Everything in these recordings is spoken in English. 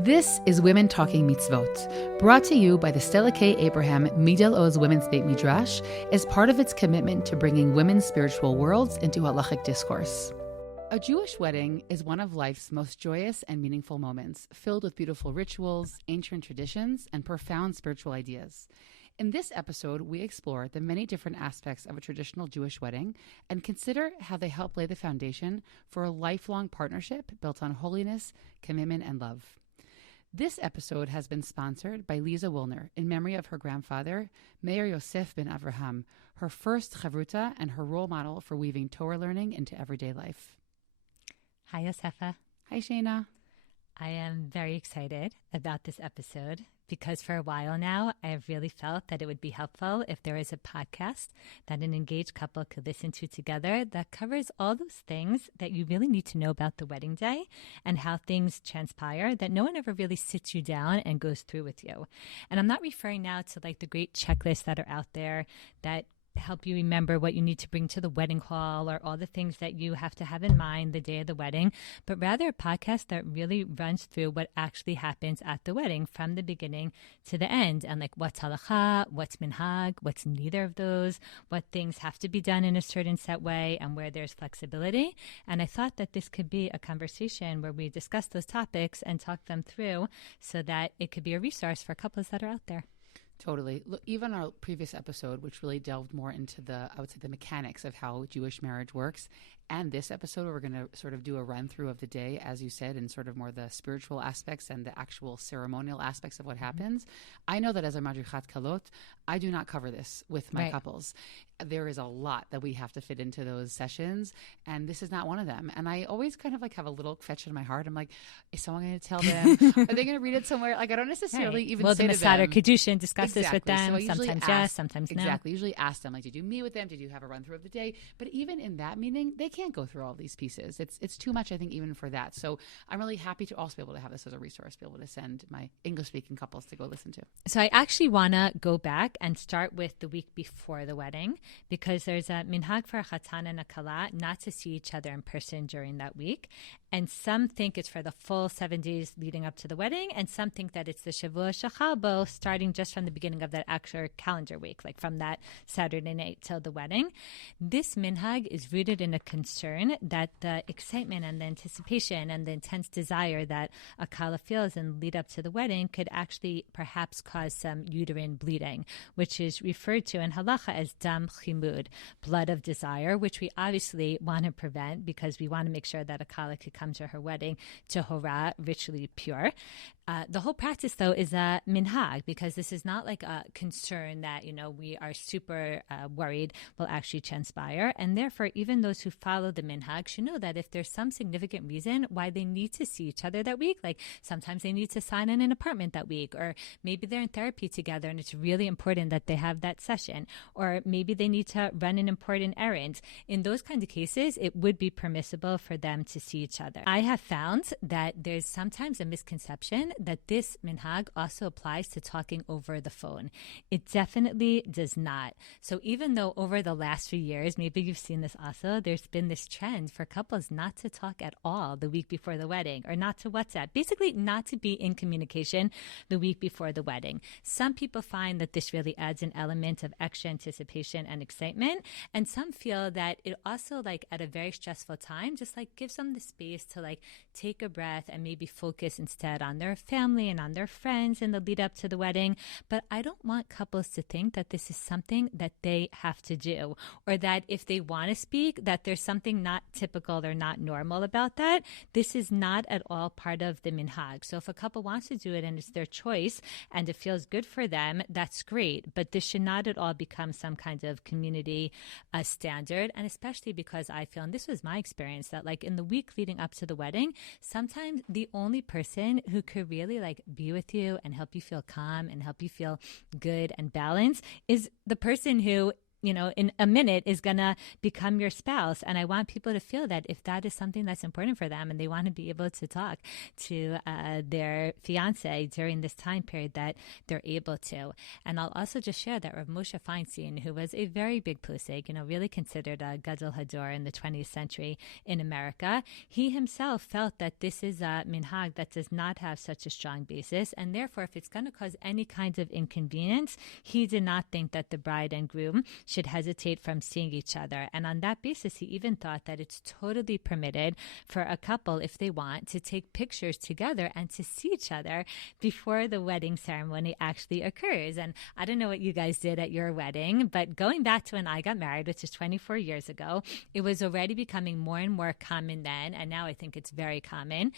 This is Women Talking Mitzvot, brought to you by the Stella K. Abraham Migdal Oz Women's Beit Midrash as part of its commitment to bringing women's spiritual worlds into halachic discourse. A Jewish wedding is one of life's most joyous and meaningful moments, filled with beautiful rituals, ancient traditions, and profound spiritual ideas. In this episode, we explore the many different aspects of a traditional Jewish wedding and consider how they help lay the foundation for a lifelong partnership built on holiness, commitment, and love. This episode has been sponsored by Lisa Wilner in memory of her grandfather, Meir Yosef ben Avraham, her first chavruta and her role model for weaving Torah learning into everyday life. Hi, Yosefa. Hi, Shana. I am very excited about this episode because for a while now, I have really felt that it would be helpful if there is a podcast that an engaged couple could listen to together that covers all those things that you really need to know about the wedding day and how things transpire that no one ever really sits you down and goes through with you. And I'm not referring now to like the great checklists that are out there that help you remember what you need to bring to the wedding hall or all the things that you have to have in mind the day of the wedding, but rather a podcast that really runs through what actually happens at the wedding from the beginning to the end, and like what's halacha, what's minhag, what's neither of those, what things have to be done in a certain set way, and where there's flexibility. And I thought that this could be a conversation where we discuss those topics and talk them through so that it could be a resource for couples that are out there. Totally. Look, even our previous episode, which really delved more into the mechanics of how Jewish marriage works, and this episode, we're going to sort of do a run through of the day, as you said, and sort of more the spiritual aspects and the actual ceremonial aspects of what happens. I know that as a Madrichat Kalot, I do not cover this with my couples. There is a lot that we have to fit into those sessions, and this is not one of them. And I always kind of like have a little fetch in my heart. I'm like, is someone going to tell them? Are they going to read it somewhere? Like, I don't necessarily even say to them. Well, the Masad or Kedushin discuss this with them. So sometimes yes, sometimes no. Exactly. Usually ask them, like, did you meet with them? Did you have a run through of the day? But even in that meeting, they can't go through all these pieces. It's too much, I think, even for that. So I'm really happy to also be able to have this as a resource, be able to send my English-speaking couples to go listen to. So I actually want to go back and start with the week before the wedding, because there's a minhag for a chatan and a kala not to see each other in person during that week. And some think it's for the full 7 days leading up to the wedding, and some think that it's the Shavua Shechal Bo, starting just from the beginning of that actual calendar week, like from that Saturday night till the wedding. This minhag is rooted in a concern that the excitement and the anticipation and the intense desire that a kala feels in lead up to the wedding could actually perhaps cause some uterine bleeding, which is referred to in halacha as dam chimud, blood of desire, which we obviously want to prevent because we want to make sure that a kala could come to her wedding tahora, ritually pure. The whole practice, though, is a minhag, because this is not like a concern that, we are super worried will actually transpire. And therefore, even those who follow the minhag should know that if there's some significant reason why they need to see each other that week, like sometimes they need to sign in an apartment that week, or maybe they're in therapy together and it's really important that they have that session, or maybe they need to run an important errand. In those kinds of cases, it would be permissible for them to see each other. I have found that there's sometimes a misconception that this minhag also applies to talking over the phone. It definitely does not. So even though over the last few years, maybe you've seen this also, there's been this trend for couples not to talk at all the week before the wedding, or not to WhatsApp, basically not to be in communication the week before the wedding. Some people find that this really adds an element of extra anticipation and excitement, and some feel that it also, like at a very stressful time, just like gives them the space to like take a breath and maybe focus instead on their family and on their friends in the lead up to the wedding. But I don't want couples to think that this is something that they have to do, or that if they want to speak, that there's something not typical or not normal about that. This is not at all part of the minhag. So if a couple wants to do it and it's their choice and it feels good for them, that's great. But this should not at all become some kind of community standard. And especially because I feel, and this was my experience, that like in the week leading up to the wedding, sometimes the only person who could really like be with you and help you feel calm and help you feel good and balanced is the person who in a minute is going to become your spouse. And I want people to feel that if that is something that's important for them and they want to be able to talk to their fiance during this time period, that they're able to. And I'll also just share that Rav Moshe Feinstein, who was a very big pusik, really considered a Gadol Hador in the 20th century in America, he himself felt that this is a minhag that does not have such a strong basis. And therefore, if it's going to cause any kind of inconvenience, he did not think that the bride and groom should hesitate from seeing each other. And on that basis, he even thought that it's totally permitted for a couple, if they want, to take pictures together and to see each other before the wedding ceremony actually occurs. And I don't know what you guys did at your wedding, but going back to when I got married, which is 24 years ago, it was already becoming more and more common then, and now I think it's very common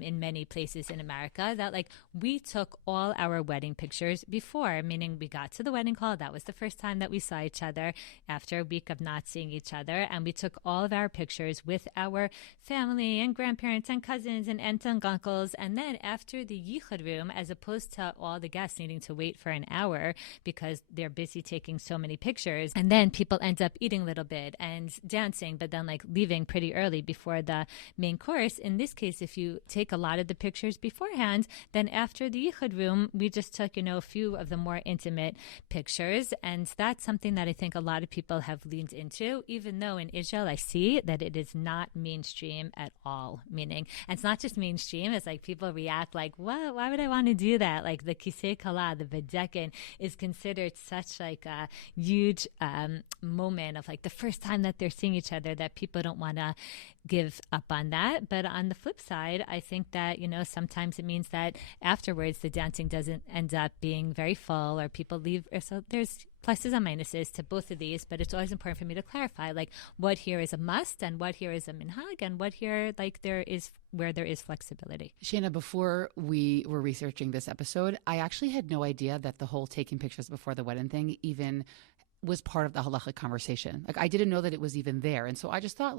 in many places in America, that we took all our wedding pictures before, meaning we got to the wedding hall. That was the first time that we saw each other after a week of not seeing each other, and we took all of our pictures with our family and grandparents and cousins and aunts and uncles. And then after the yichud room, as opposed to all the guests needing to wait for an hour because they're busy taking so many pictures, and then people end up eating a little bit and dancing, but then leaving pretty early before the main course. In this case, if you take a lot of the pictures beforehand, then after the yichud room, we just took a few of the more intimate pictures. And that's something that I think a lot of people have leaned into, even though in Israel I see that it is not mainstream at all. Meaning, and it's not just mainstream, it's people react what? Why would I want to do that? The kisei kala, the bedekin, is considered such a huge moment of the first time that they're seeing each other, that people don't want to give up on that. But on the flip side, I think that, sometimes it means that afterwards the dancing doesn't end up being very full, or people leave. So there's pluses and minuses to both of these, but it's always important for me to clarify what here is a must and what here is a minhag, and what here there is where there is flexibility. Shana, before we were researching this episode, I actually had no idea that the whole taking pictures before the wedding thing even was part of the halachic conversation. I didn't know that it was even there. And so I just thought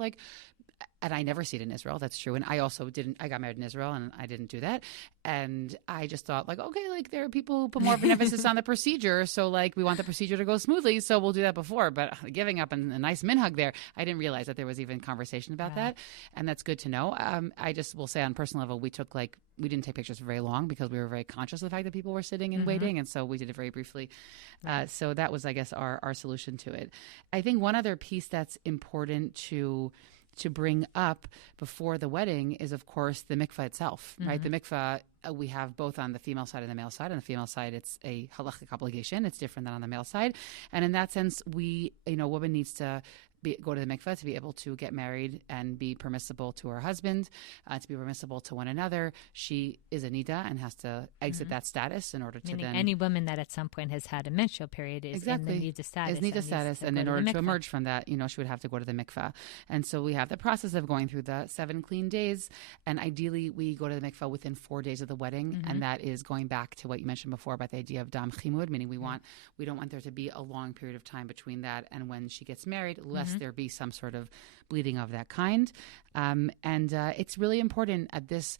and I never see it in Israel. That's true. And I also I got married in Israel and I didn't do that. And I just thought okay, there are people who put more of an emphasis on the procedure. So we want the procedure to go smoothly. So we'll do that before, but giving up a nice minhag there, I didn't realize that there was even conversation about that. And that's good to know. I just will say on a personal level, we didn't take pictures for very long because we were very conscious of the fact that people were sitting and waiting. And so we did it very briefly. So that was, I guess, our solution to it. I think one other piece that's important to bring up before the wedding is, of course, the mikvah itself, right? The mikvah, we have both on the female side and the male side. On the female side, it's a halachic obligation. It's different than on the male side. And in that sense, a woman needs to go to the mikveh to be able to get married and be permissible to her husband, to be permissible to one another. She is a nida and has to exit that status in order to Meaning any woman that at some point has had a menstrual period is in the nida status. Is nida status, and in order to emerge from that, she would have to go to the mikveh. And so we have the process of going through the 7 clean days, and ideally we go to the mikveh within 4 days of the wedding, and that is going back to what you mentioned before about the idea of dam chimud, meaning we don't want there to be a long period of time between that and when she gets married, lest there be some sort of bleeding of that kind. And it's really important at this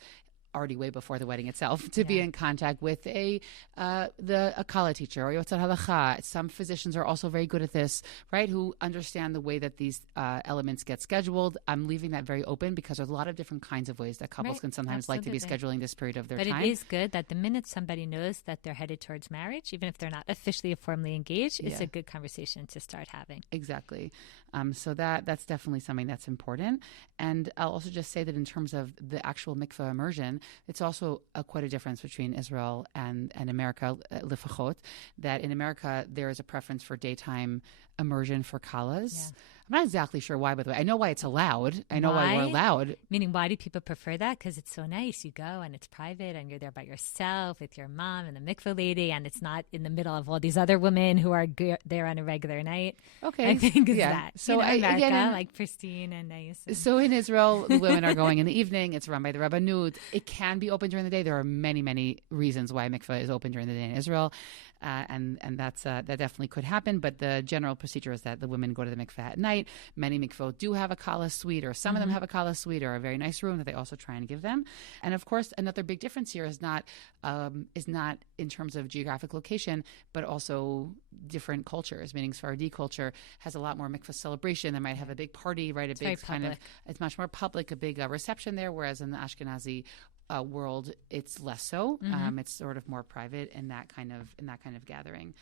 already way before the wedding itself, to be in contact with a kala teacher or yotzar halacha. Some physicians are also very good at this, right? Who understand the way that these elements get scheduled. I'm leaving that very open because there's a lot of different kinds of ways that couples can sometimes like to be scheduling this period of their time. But it is good that the minute somebody knows that they're headed towards marriage, even if they're not officially or formally engaged, it's a good conversation to start having. Exactly. So that's definitely something that's important. And I'll also just say that in terms of the actual mikveh immersion, it's also quite a difference between Israel and America, lefachot, that in America there is a preference for daytime immersion for kalas. Yeah. I'm not exactly sure why, by the way. I know why it's allowed. I know why we're allowed. Meaning, why do people prefer that? Because it's so nice. You go and it's private and you're there by yourself with your mom and the mikveh lady, and it's not in the middle of all these other women who are there on a regular night. Okay. I think it's that. So America, pristine and nice. So in Israel, the women are going in the evening. It's run by the Rabbanut. It can be open during the day. There are many, many reasons why mikveh is open during the day in Israel. And that definitely could happen. But the general procedure is that the women go to the mikveh at night. night. Many mikvot do have a kala suite, or some of them have a kala suite, or a very nice room that they also try and give them. And of course, another big difference here is not in terms of geographic location, but also different cultures. Meaning, Sephardi culture has a lot more mikvah celebration. They might have a big party, right? It's much more public, a big reception there. Whereas in the Ashkenazi world, it's less so. It's sort of more private in that kind of gathering.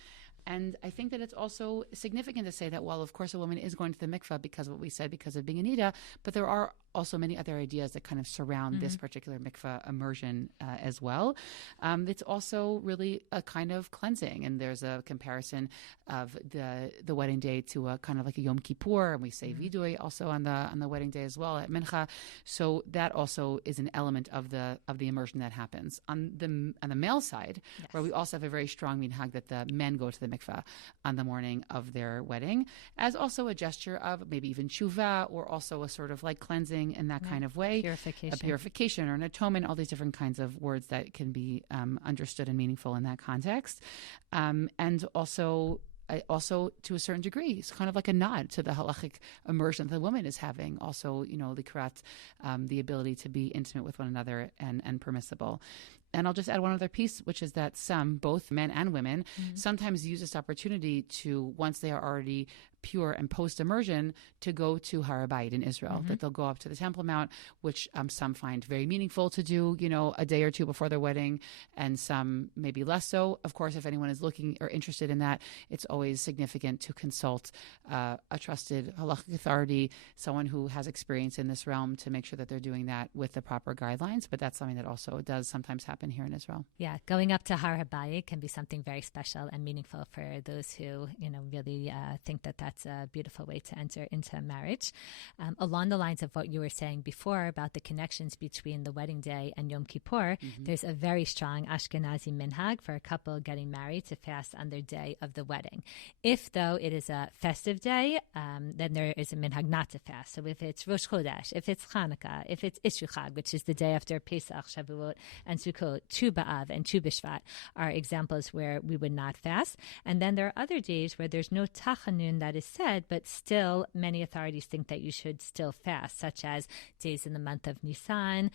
And I think that it's also significant to say that, well, of course, a woman is going to the mikvah because of what we said, because of being a nida, but there are also many other ideas that kind of surround this particular mikvah immersion as well. It's also really a kind of cleansing, and there's a comparison of the wedding day to a kind of like a Yom Kippur, and we say vidui also on the wedding day as well at mincha. So that also is an element of the immersion that happens on the male side, where we also have a very strong minhag that the men go to the mikvah on the morning of their wedding, as also a gesture of maybe even tshuva, or also a sort of like cleansing in that kind of way. Purification. A purification or an atonement, all these different kinds of words that can be understood and meaningful in that context. And also to a certain degree, it's kind of like a nod to the halachic immersion that the woman is having. Also, likrat, the ability to be intimate with one another and permissible. And I'll just add one other piece, which is that both men and women, sometimes use this opportunity to, once they are already pure and post-immersion, to go to Har HaBayit in Israel, that they'll go up to the Temple Mount, which some find very meaningful to do, a day or two before their wedding, and some maybe less so. Of course, if anyone is looking or interested in that, it's always significant to consult a trusted halachic authority, someone who has experience in this realm, to make sure that they're doing that with the proper guidelines. But that's something that also does sometimes happen here in Israel. Yeah, going up to Har HaBayit can be something very special and meaningful for those who, really think that that's a beautiful way to enter into marriage. Along the lines of what you were saying before about the connections between the wedding day and Yom Kippur, there's a very strong Ashkenazi minhag for a couple getting married to fast on their day of the wedding. If, though, it is a festive day, then there is a minhag not to fast. So if it's Rosh Chodesh, if it's Chanukah, if it's Isru Chag, which is the day after Pesach, Shavuot, and Sukkot, Tu B'Av and Tu B'Shvat are examples where we would not fast. And then there are other days where there's no tachanun that is said, but still many authorities think that you should still fast, such as days in the month of Nisan,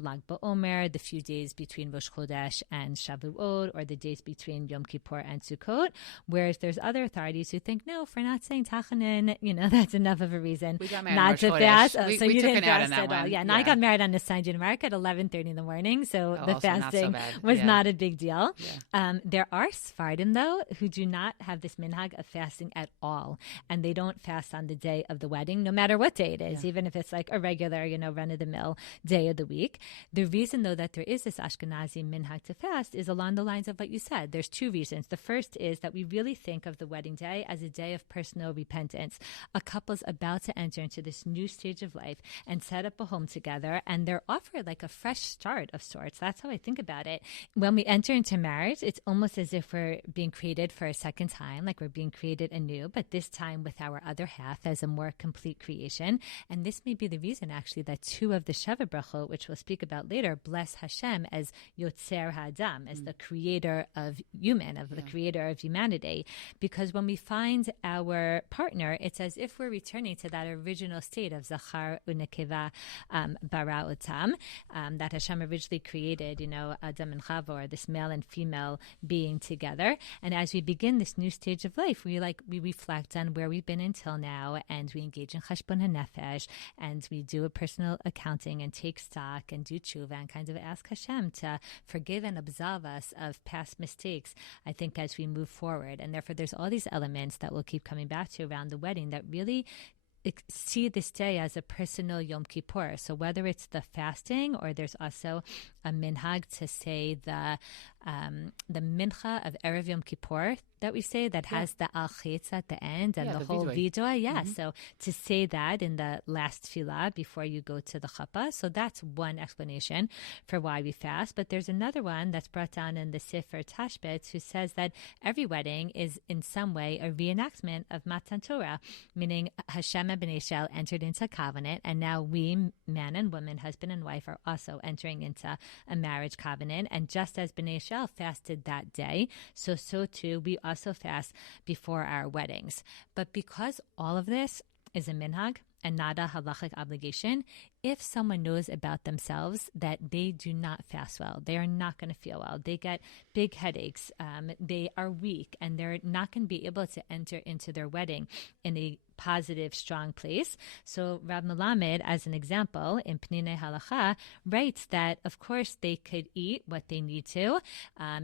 Lag BaOmer, the few days between Rosh Chodesh and Shavuot, or the days between Yom Kippur and Sukkot. Whereas there's other authorities who think, no, if we're not saying tachanun, that's enough of a reason not to fast. So you didn't fast at all. Yeah, and I got married on Nisan Mark at 11:30 in the morning, so the fasting was not a big deal. Yeah. There are Sephardim, though, who do not have this minhag of fasting at all, and they don't fast on the day of the wedding, no matter what day it is, even if it's like a regular, run-of-the-mill day of the week. The reason, though, that there is this Ashkenazi minhag to fast is along the lines of what you said. There's two reasons. The first is that we really think of the wedding day as a day of personal repentance. A couple's about to enter into this new stage of life and set up a home together, and they're offered like a fresh start of sorts. That's how I think about it. When we enter into marriage, it's almost as if we're being created for a second time, like we're being created anew, but this time with our other half as a more complete creation. And this may be the reason, actually, that two of the Sheva Brachot, which we'll speak about later, bless Hashem as Yotzer Ha'adam, as the creator of the creator of humanity. Because when we find our partner, it's as if we're returning to that original state of Zachar Unekeva Bara Otam, that Hashem originally created, Adam and Chava, or this male and female being together. And as we begin this new stage of life, we reflect on where we've been until now, and we engage in cheshbon hanefesh, and we do a personal accounting and take stock and do tshuva and kind of ask Hashem to forgive and absolve us of past mistakes, I think, as we move forward. And therefore, there's all these elements that we'll keep coming back to around the wedding that really see this day as a personal Yom Kippur. So whether it's the fasting, or there's also a minhag to say the mincha of Erev Yom Kippur that we say that has the al chetz at the end and the whole vidui. So to say that in the last tefillah before you go to the chuppah. So that's one explanation for why we fast. But there's another one that's brought down in the Sefer Tashbetz, who says that every wedding is in some way a reenactment of Matan Torah, meaning Hashem and Bnei Israel entered into a covenant, and now we, man and woman, husband and wife, are also entering into a marriage covenant. And just as Bnei Israel fasted that day, so too we also fast before our weddings. But because all of this is a minhag and not a halachic obligation if someone knows about themselves that they do not fast well. They are not going to feel well. They get big headaches. They are weak, and they're not going to be able to enter into their wedding in a positive, strong place. So Rav Melamed, as an example, in Pninei Halacha, writes that, of course, they could eat what they need to.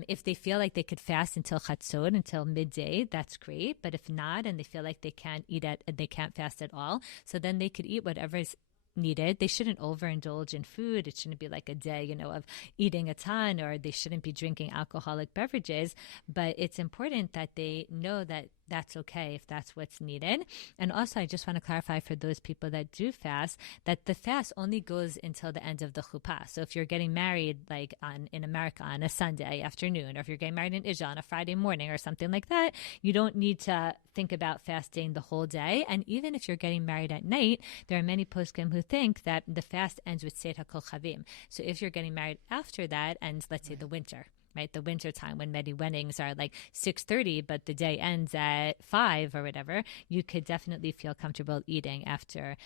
If they feel like they could fast until Chatzot, until midday, that's great. But if not, and they feel like they can't fast at all, so then they could eat whatever's needed. They shouldn't overindulge in food. It shouldn't be like a day, of eating a ton, or they shouldn't be drinking alcoholic beverages. But it's important that they know that that's okay if that's what's needed. And also, I just want to clarify for those people that do fast, that the fast only goes until the end of the chuppah. So if you're getting married in America on a Sunday afternoon, or if you're getting married in Israel on a Friday morning or something like that, you don't need to think about fasting the whole day. And even if you're getting married at night, there are many poskim who think that the fast ends with Seder Kol Chavim. So if you're getting married after that, and let's say the winter, right? The winter time when many weddings are like 6:30, but the day ends at 5 or whatever, you could definitely feel comfortable eating after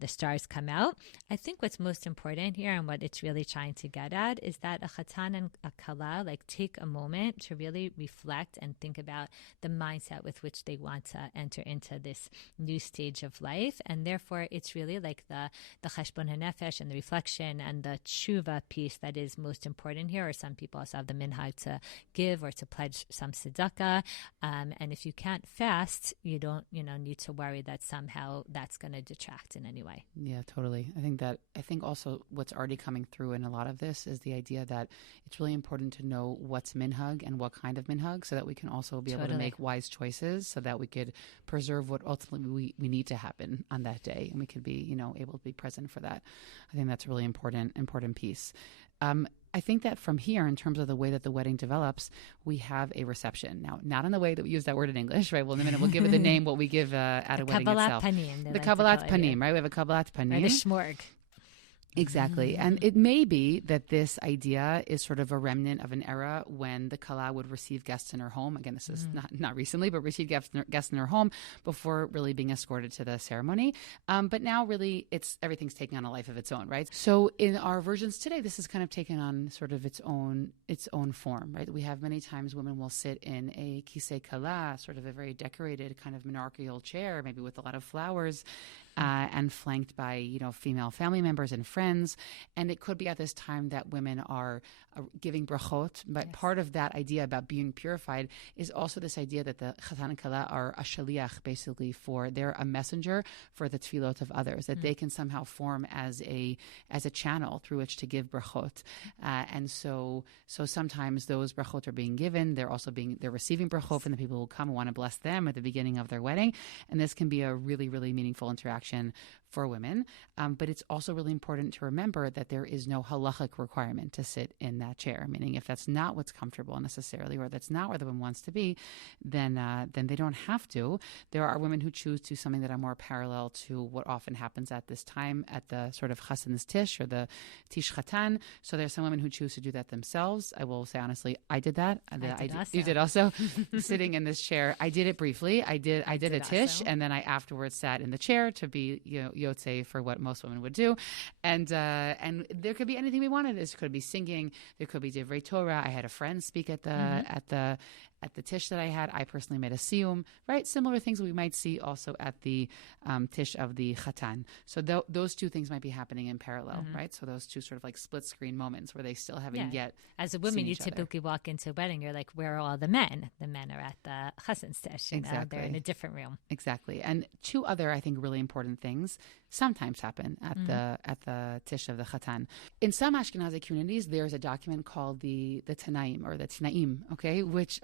the stars come out. I think what's most important here, and what it's really trying to get at, is that a chatan and a kala take a moment to really reflect and think about the mindset with which they want to enter into this new stage of life. And therefore, it's really like the cheshbon hanefesh and the reflection and the tshuva piece that is most important here. Or some people also have the minhag to give or to pledge some tzedakah. And if you can't fast, you don't, need to worry that somehow that's going to detract in any way. Yeah, totally. I think also what's already coming through in a lot of this is the idea that it's really important to know what's minhag and what kind of minhag, so that we can also be able to make wise choices, so that we could preserve what ultimately we need to happen on that day, and we could be, able to be present for that. I think that's a really important piece. I think that from here, in terms of the way that the wedding develops, we have a reception. Now, not in the way that we use that word in English, right? Well, in a minute, we'll give it the name, what we give at a wedding itself. Panim, the Kabbalat Panim, right? We have a Kabbalat Panim. Or the shmorg. Exactly. And it may be that this idea is sort of a remnant of an era when the kala would receive guests in her home. Again, this is not recently, but receive guests in her home before really being escorted to the ceremony. But now really everything's taking on a life of its own, right? So in our versions today, this is kind of taken on sort of its own form, right? We have many times women will sit in a kisei kala, sort of a very decorated kind of monarchical chair, maybe with a lot of flowers, and flanked by, female family members and friends. And it could be at this time that women are giving brachot. But yes, part of that idea about being purified is also this idea that the chatan and kala are a shaliach, basically, they're a messenger for the tefillot of others, that they can somehow form as a channel through which to give brachot. And so sometimes those brachot are being given. They're receiving brachot from the people who come and want to bless them at the beginning of their wedding. And this can be a really, really meaningful interaction for women. But it's also really important to remember that there is no halachic requirement to sit in that chair, meaning if that's not what's comfortable necessarily, or that's not where the woman wants to be, then they don't have to. There are women who choose to do something that are more parallel to what often happens at this time at the sort of chasan's tish, or the tish chatan. So there's some women who choose to do that themselves. I will say honestly, I did that. You did also sitting in this chair. I did it briefly. I did a tish, also. And then I afterwards sat in the chair to be yotze for what most women would do, and there could be anything we wanted. There could be singing, there could be divrei Torah. I had a friend speak at the tish that I had. I personally made a siyum, right? Similar things we might see also at the tish of the chatan. So those two things might be happening in parallel, right? So those two sort of like split screen moments where they still haven't yet. As a woman, you typically walk into a wedding, you're like, where are all the men? The men are at the chasan's tish. Exactly. They're in a different room. Exactly. And two other, I think, really important things sometimes happen at the tish of the chatan. In some Ashkenazi communities, there's a document called the Tanaim, or the Tanaim, okay, which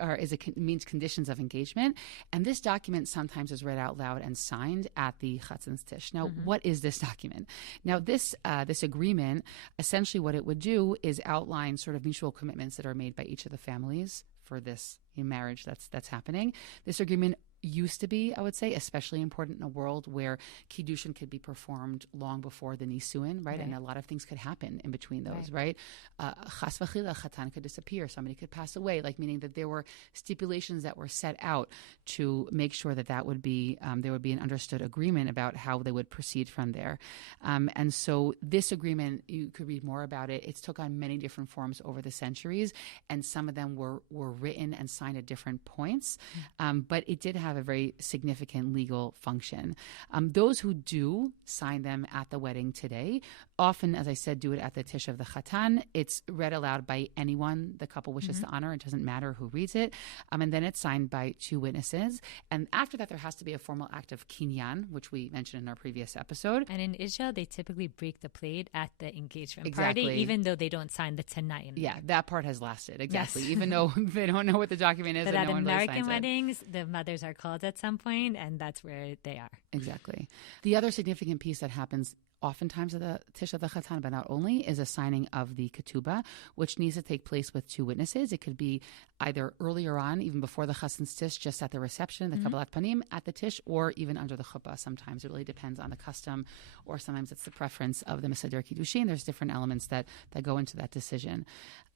means conditions of engagement. And this document sometimes is read out loud and signed at the chatan's tish. Now, what is this document? Now, this agreement, essentially what it would do is outline sort of mutual commitments that are made by each of the families for this marriage that's happening. This agreement used to be, I would say, especially important in a world where Kiddushin could be performed long before the Nisuin, right? And a lot of things could happen in between those, right? Chas v'chila, Chatan could disappear, somebody could pass away, like meaning that there were stipulations that were set out to make sure that would be, there would be an understood agreement about how they would proceed from there. And so this agreement, you could read more about it. It's took on many different forms over the centuries, and some of them were written and signed at different points. But it did have a very significant legal function. Those who do sign them at the wedding today often, as I said, do it at the tish of the chatan. It's read aloud by anyone the couple wishes to honor. It doesn't matter who reads it. And then it's signed by two witnesses. And after that, there has to be a formal act of kinyan, which we mentioned in our previous episode. And in Israel, they typically break the plate at the engagement party, even though they don't sign the tanaim. Yeah, that part has lasted, exactly. Yes. Even though they don't know what the document is. But and at no American one really weddings, the mothers are called at some point, and that's where they are. Exactly. The other significant piece that happens oftentimes at the tish of the chatan, but not only, is a signing of the ketubah, which needs to take place with two witnesses. It could be either earlier on, even before the chasan's tish, just at the reception, the kabbalat panim at the tish, or even under the chuppah. Sometimes it really depends on the custom, or sometimes it's the preference of the Mesader Kiddushin. There's different elements that go into that decision.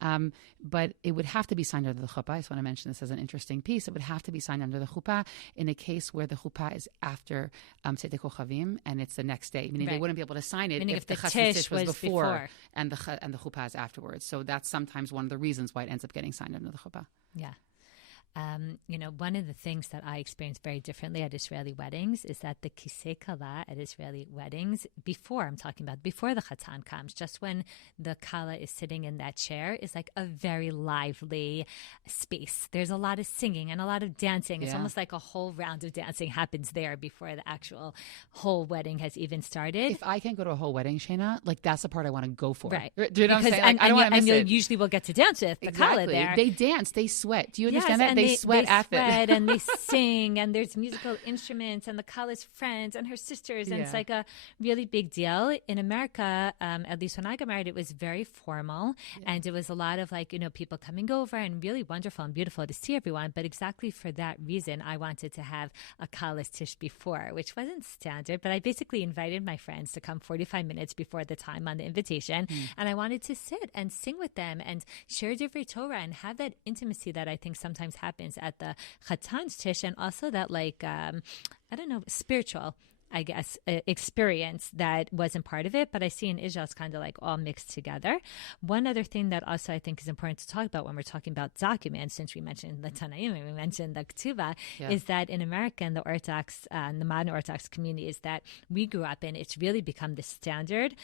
But it would have to be signed under the chuppah. I just want to mention this as an interesting piece. It would have to be signed under the chuppah in a case where the chuppah is after Tzedek Kochavim, and it's the next day, meaning they wouldn't be able to sign it if the tish was before and the chuppah is afterwards. So that's sometimes one of the reasons why it ends up getting signed under the chuppah. Yeah. One of the things that I experience very differently at Israeli weddings is that the kisei kala at Israeli weddings, before the chatan comes, just when the kala is sitting in that chair, is like a very lively space. There's a lot of singing and a lot of dancing. It's almost like a whole round of dancing happens there before the actual whole wedding has even started. If I can't go to a whole wedding, Shana, like that's the part I want to go for. Right. Do you know what I'm saying? Like, I don't want to miss it. And usually we'll get to dance with the kala there. They dance, they sweat. Do you understand that? They sweat and they sing, and there's musical instruments, and the kala's friends and her sisters, and it's like a really big deal. In America, at least when I got married, it was very formal, and it was a lot of people coming over, and really wonderful and beautiful to see everyone. But exactly for that reason, I wanted to have a kala's tish before, which wasn't standard, but I basically invited my friends to come 45 minutes before the time on the invitation, and I wanted to sit and sing with them and share Divrei Torah and have that intimacy that I think sometimes happens at the chatan's tish, and also that spiritual, I guess, experience that wasn't part of it, but I see in Israel it's kind of like all mixed together. One other thing that also I think is important to talk about when we're talking about documents, since we mentioned the Tanaim and we mentioned the Ketubah, is that in America, in the Orthodox, the modern Orthodox communities that we grew up in, it's really become the standard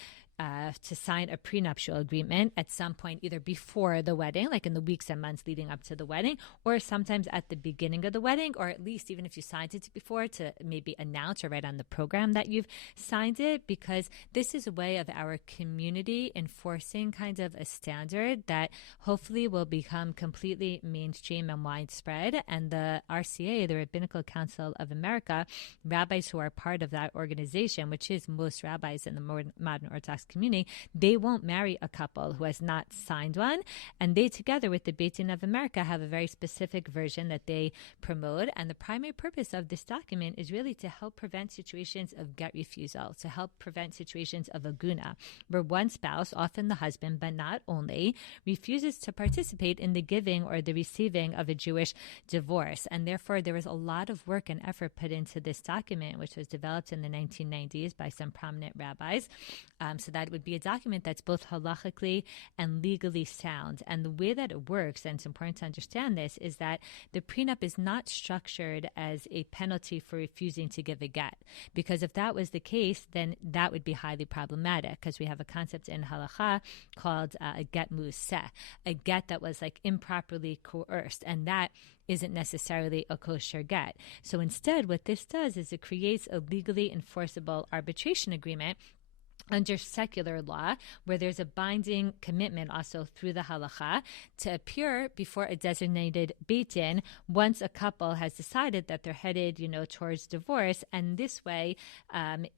to sign a prenuptial agreement at some point, either before the wedding, like in the weeks and months leading up to the wedding, or sometimes at the beginning of the wedding, or at least even if you signed it before, to maybe announce or write on the program that you've signed it, because this is a way of our community enforcing kind of a standard that hopefully will become completely mainstream and widespread. And the RCA, the Rabbinical Council of America, rabbis who are part of that organization, which is most rabbis in the modern Orthodox community, they won't marry a couple who has not signed one, and they, together with the Beit Din of America, have a very specific version that they promote. And the primary purpose of this document is really to help prevent situations of get refusal, to help prevent situations of aguna, where one spouse, often the husband, but not only, refuses to participate in the giving or the receiving of a Jewish divorce. And therefore, there was a lot of work and effort put into this document, which was developed in the 1990s by some prominent rabbis. So that would be a document that's both halachically and legally sound. And the way that it works, and it's important to understand this, is that the prenup is not structured as a penalty for refusing to give a get. Because if that was the case, then that would be highly problematic, because we have a concept in halacha called a get museh, a get that was improperly coerced, and that isn't necessarily a kosher get. So instead, what this does is it creates a legally enforceable arbitration agreement under secular law, where there's a binding commitment also through the halacha to appear before a designated Beit Din once a couple has decided that they're headed, towards divorce. And this way,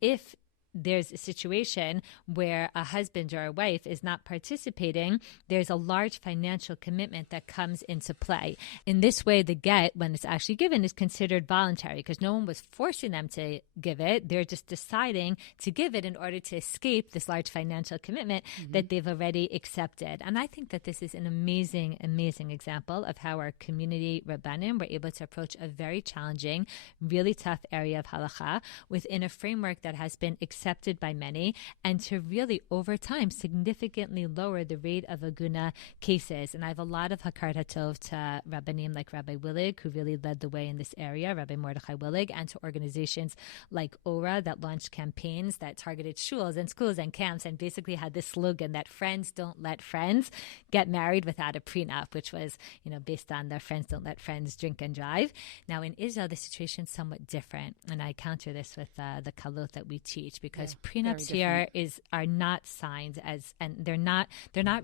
if there's a situation where a husband or a wife is not participating, there's a large financial commitment that comes into play. In this way, the get, when it's actually given, is considered voluntary because no one was forcing them to give it. They're just deciding to give it in order to escape this large financial commitment that they've already accepted. And I think that this is an amazing, amazing example of how our community Rabbanim were able to approach a very challenging, really tough area of halacha within a framework that has been accepted by many, and to really, over time, significantly lower the rate of aguna cases. And I have a lot of hakar hatov to Rabbanim like Rabbi Willig, who really led the way in this area, Rabbi Mordechai Willig, and to organizations like ORA that launched campaigns that targeted shuls and schools and camps and basically had this slogan that friends don't let friends get married without a prenup, which was, based on the friends don't let friends drink and drive. Now in Israel, the situation is somewhat different, and I counter this with the kalot that we teach, because prenups here are not signed as, and they're not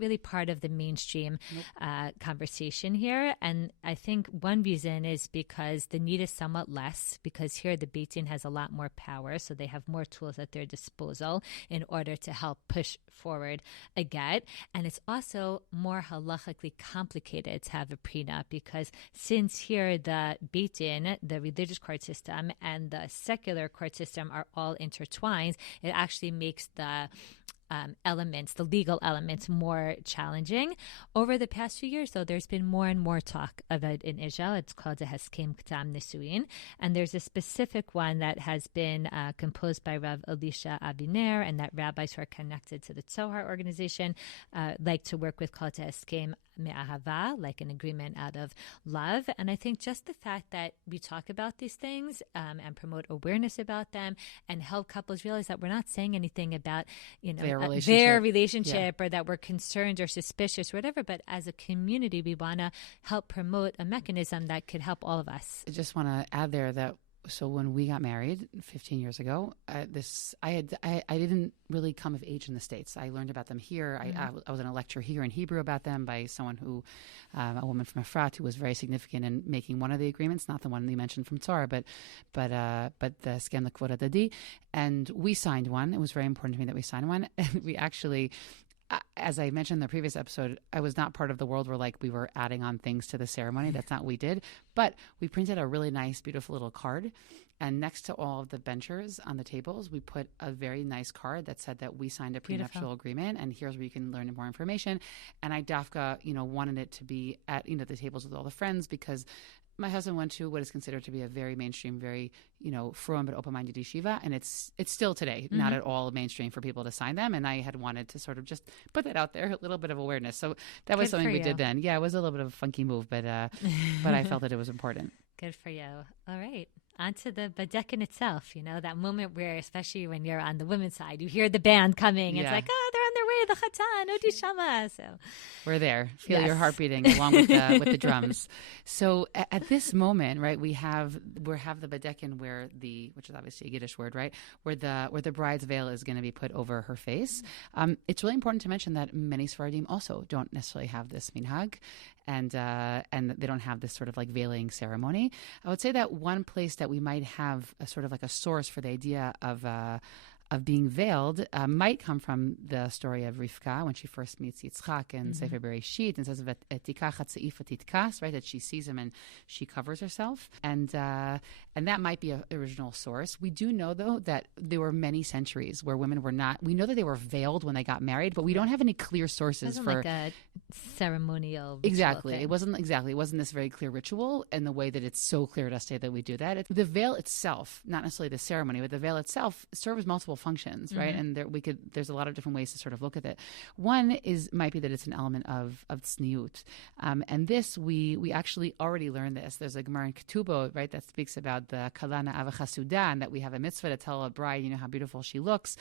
really part of the mainstream conversation here. And I think one reason is because the need is somewhat less, because here the Beit Din has a lot more power, so they have more tools at their disposal in order to help push forward a get. And it's also more halachically complicated to have a prenup, because since here the Beit Din, the religious court system, and the secular court system are all intertwined, it actually makes the legal elements more challenging. Over the past few years, though, there's been more and more talk of it in Israel. It's called the Heskem Ktam Nisuin. And there's a specific one that has been composed by Rav Elisha Abiner, and that rabbis who are connected to the Tzohar organization like to work with, called Heskem Me'ahava, like an agreement out of love. And I think just the fact that we talk about these things and promote awareness about them and help couples realize that we're not saying anything about, their relationship or that we're concerned or suspicious or whatever, but as a community, we want to help promote a mechanism that could help all of us. I just want to add there that, so when we got married 15 years ago, I didn't really come of age in the States. I learned about them here. I was in a lecture here in Hebrew about them by someone who, a woman from Efrat, who was very significant in making one of the agreements, not the one you mentioned from Tzar, but the Heskem Lekvod Hadadi. And we signed one. It was very important to me that we signed one. And we actually, as I mentioned in the previous episode, I was not part of the world where we were adding on things to the ceremony. That's not what we did. But we printed a really nice, beautiful little card. And next to all of the benchers on the tables, we put a very nice card that said that we signed a prenuptial agreement, and here's where you can learn more information. And I dafka, wanted it to be at, the tables with all the friends, because my husband went to what is considered to be a very mainstream, very, frum but open-minded yeshiva, and it's still today not at all mainstream for people to sign them. And I had wanted to sort of just put that out there, a little bit of awareness. So that was something we did then. Yeah, it was a little bit of a funky move, but I felt that it was important. Good for you. All right. On to the Badekin itself, that moment where, especially when you're on the women's side, you hear the band coming. Yeah. It's like, they're on their way, the Chatan, Odi Shama. So we're there. Feel your heart beating along with the drums. So at this moment, right, we have the Badekin, which is obviously a Yiddish word, right, where the bride's veil is going to be put over her face. It's really important to mention that many Sfaradim also don't necessarily have this minhag. And they don't have this sort of veiling ceremony. I would say that one place that we might have a sort of a source for the idea of being veiled might come from the story of Rivka when she first meets Yitzchak in Sefer Bereshit, and says right, that she sees him and she covers herself, and that might be an original source. We do know, though, that there were many centuries where women were not. We know that they were veiled when they got married, but we don't have any clear sources for like a ceremonial. Exactly, thing. It wasn't this very clear ritual in the way that it's so clear to us today that we do that. The veil itself, not necessarily the ceremony, but the veil itself serves multiple functions, right? And there's a lot of different ways to sort of look at it. One might be that it's an element of tzniut, and this we actually already learned this. There's a Gemara in Ketubot, right, that speaks about the kalana avachasuda, and that we have a mitzvah to tell a bride, how beautiful she looks.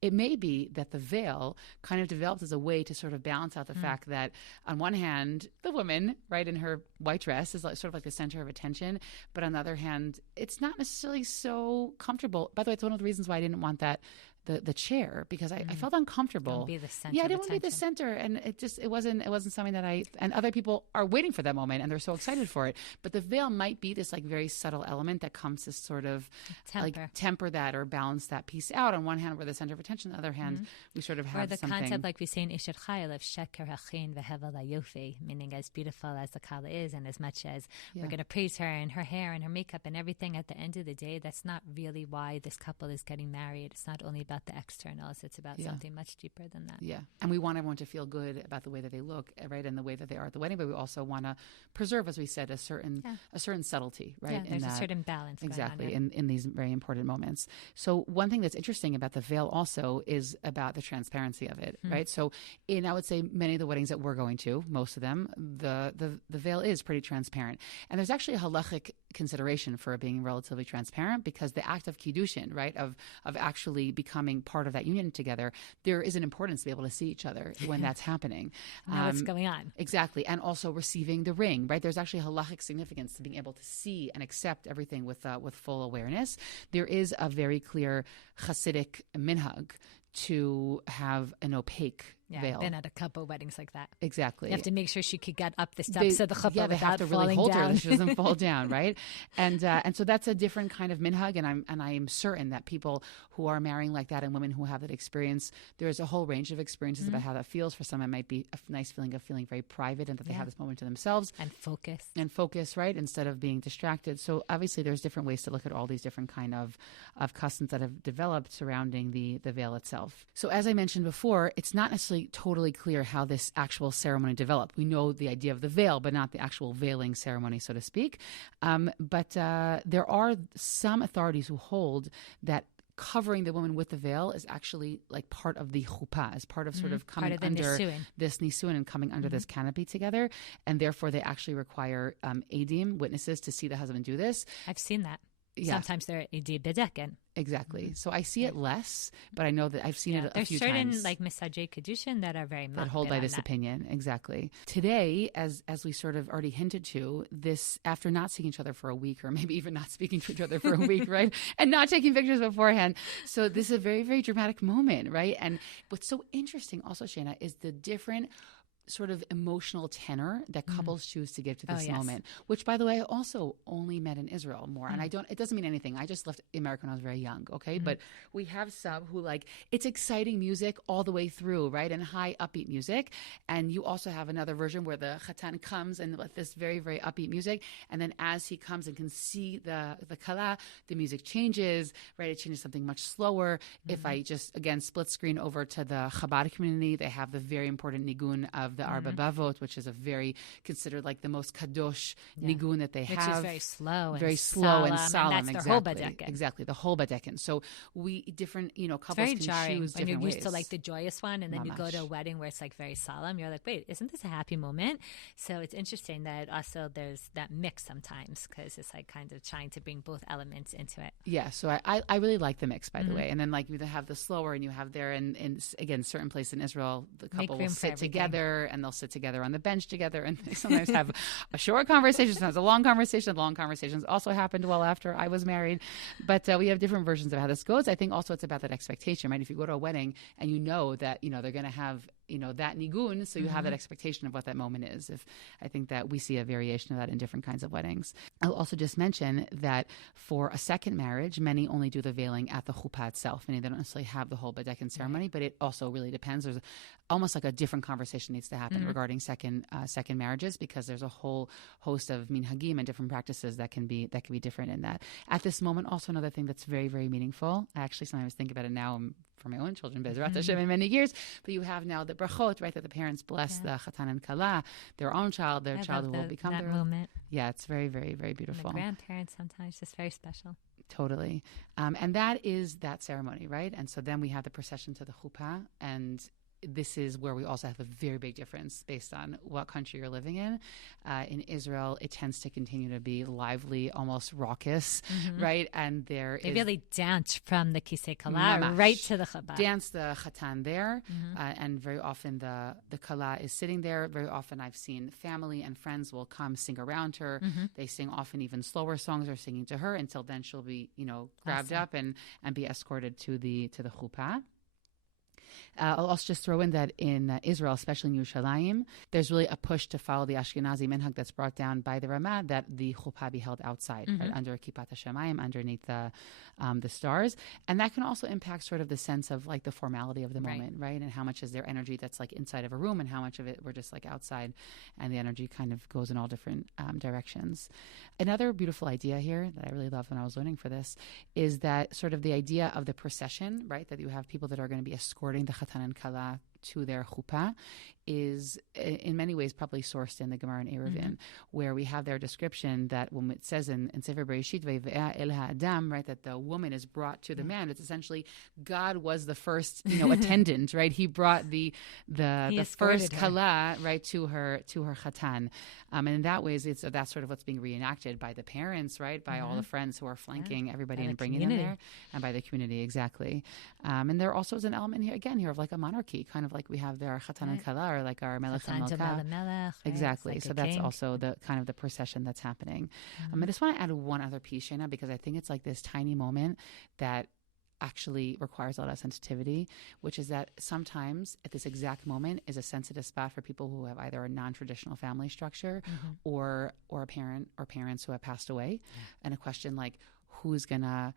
It may be that the veil kind of developed as a way to sort of balance out the fact that on one hand, the woman, right, in her white dress is sort of like the center of attention, but on the other hand, it's not necessarily so comfortable. By the way, it's one of the reasons why I didn't want that the chair because I felt uncomfortable. Don't be the center. Yeah, I of didn't want to be the attention. center, and it wasn't something that and other people are waiting for that moment and they're so excited for it. But the veil might be this like very subtle element that comes to sort of like temper that or balance that piece out. On one hand, we're the center of attention. On the other hand, we sort of have or the something. concept, like we say in Isher Chayil, of sheker hachin vehevel hayofi, meaning as beautiful as the kala is, and as much as we're going to praise her and her hair and her makeup and everything, at the end of the day, that's not really why this couple is getting married. It's not only about the externals; it's about something much deeper than that. Yeah, and we want everyone to feel good about the way that they look, right, and the way that they are at the wedding. But we also want to preserve, as we said, a certain subtlety, right? Yeah, there's a certain balance. Exactly, in these very important moments. So one thing that's interesting about the veil also is about the transparency of it, right? So in, I would say, many of the weddings that we're going to, most of them, the veil is pretty transparent. And there's actually a halachic consideration for it being relatively transparent because the act of kiddushin, right, of actually becoming part of that union together, there is an importance to be able to see each other when that's happening. What's going on. Exactly. And also receiving the ring, right? There's actually halachic significance to being able to see and accept everything with full awareness. There is a very clear Hasidic minhag to have an opaque veil. I've been at a couple weddings like that. Exactly. You have to make sure she could get up the steps of the chuppah they have without to really falling hold down. her that she doesn't fall down, right? And so that's a different kind of minhag, and I am certain that people who are marrying like that and women who have that experience, there's a whole range of experiences about how that feels. For some, it might be a nice feeling of feeling very private and that they have this moment to themselves. And focus, right? Instead of being distracted. So obviously there's different ways to look at all these different kind of customs that have developed surrounding the veil itself. So as I mentioned before, it's not necessarily totally clear how this actual ceremony developed. We know the idea of the veil, but not the actual veiling ceremony, so to speak. But there are some authorities who hold that covering the woman with the veil is actually like part of the chuppah, as part of sort of coming under this nisuin and coming under this canopy together. And therefore they actually require edim, witnesses, to see the husband do this. I've seen that. Yeah. Sometimes they're edi bedekin. Exactly. So I see it less, but I know that I've seen it a few times. There's certain like Misajei Kedushin that are very that hold by this opinion. Exactly. Today, as we sort of already hinted to, this, after not seeing each other for a week, or maybe even not speaking to each other for a week, right? And not taking pictures beforehand. So this is a very, very dramatic moment, right? And what's so interesting also, Shana, is the different sort of emotional tenor that couples choose to give to this moment, which, by the way, I also only met in Israel more. And it doesn't mean anything. I just left America when I was very young, okay? But we have some who like, it's exciting music all the way through, right? And high upbeat music. And you also have another version where the chatan comes and with this very, very upbeat music. And then as he comes and can see the kala, the music changes, right? It changes something much slower. If I just, again, split screen over to the Chabad community, they have the very important nigun of the Arba Bavot, which is a very considered like the most kadosh nigun that they have. Which is very slow and solemn. And that's the whole Badekin. Exactly, the whole Badekin. So we different, couples it's very can jarring choose when different you're used ways. to like the joyous one, and then you go to a wedding where it's like very solemn. You're like, wait, isn't this a happy moment? So it's interesting that also there's that mix sometimes, because it's like kind of trying to bring both elements into it. Yeah, so I really like the mix, by the way. And then like you have the slower, and you have there, and again, certain places in Israel, the couple will sit together, and they'll sit together on the bench together, and they sometimes have a short conversation, sometimes a long conversation. The long conversations also happened well after I was married. But we have different versions of how this goes. I think also it's about that expectation, right? If you go to a wedding and you know that, they're going to have that nigun, so you have that expectation of what that moment is. I think that we see a variation of that in different kinds of weddings. I'll also just mention that for a second marriage, many only do the veiling at the chuppah itself, meaning they don't necessarily have the whole Badekin ceremony, but it also really depends. There's almost like a different conversation needs to happen regarding second marriages, because there's a whole host of minhagim and different practices that can be different in that. At this moment, also another thing that's very, very meaningful. I actually sometimes think about it now for my own children, Bezrat Hashem, in many years. But you have now the brachot, right, that the parents bless the chatan and kala, their own child, their child who will become their own. Moment. Yeah, it's very, very, very beautiful. And the grandparents sometimes, just very special. Totally. And that is that ceremony, right? And so then we have the procession to the chuppah, and this is where we also have a very big difference based on what country you're living in. In Israel, it tends to continue to be lively, almost raucous, right? And they really dance from the Kisei Kala right to the Chabad. Dance the Chatan there, and very often the Kala is sitting there. Very often I've seen family and friends will come sing around her. They sing often even slower songs or singing to her until then she'll be, grabbed up and be escorted to the chuppah. I'll also just throw in that in Israel, especially in Yerushalayim, there's really a push to follow the Ashkenazi minhag that's brought down by the Ramah, that the chuppah be held outside, right, under Kippat HaShamayim, underneath the stars. And that can also impact sort of the sense of like the formality of the moment, right? And how much is there energy that's like inside of a room and how much of it we're just like outside, and the energy kind of goes in all different directions. Another beautiful idea here that I really loved when I was learning for this is that sort of the idea of the procession, right? That you have people that are going to be escorting the Chatan and Kala to their chuppah is in many ways probably sourced in the Gemara in Eruvin, where we have their description that when it says in Sefer Bereshit, Ve've'ah el ha'adam, right, that the woman is brought to the man. It's essentially God was the first, attendant, right? He brought the first Kala, right, to her Chatan. And in that ways, that's sort of what's being reenacted by the parents, right, by all the friends who are flanking everybody and bringing them there, and by the community, exactly. And there also is an element here of like a monarchy, kind of like we have there Chatan and Kala, or like our Melech and Malka. Exactly. Like so that's king. Also the kind of the procession that's happening. I just want to add one other piece, Shana, because I think it's like this tiny moment that actually requires a lot of sensitivity, which is that sometimes at this exact moment is a sensitive spot for people who have either a non-traditional family structure or a parent or parents who have passed away, and a question like who's gonna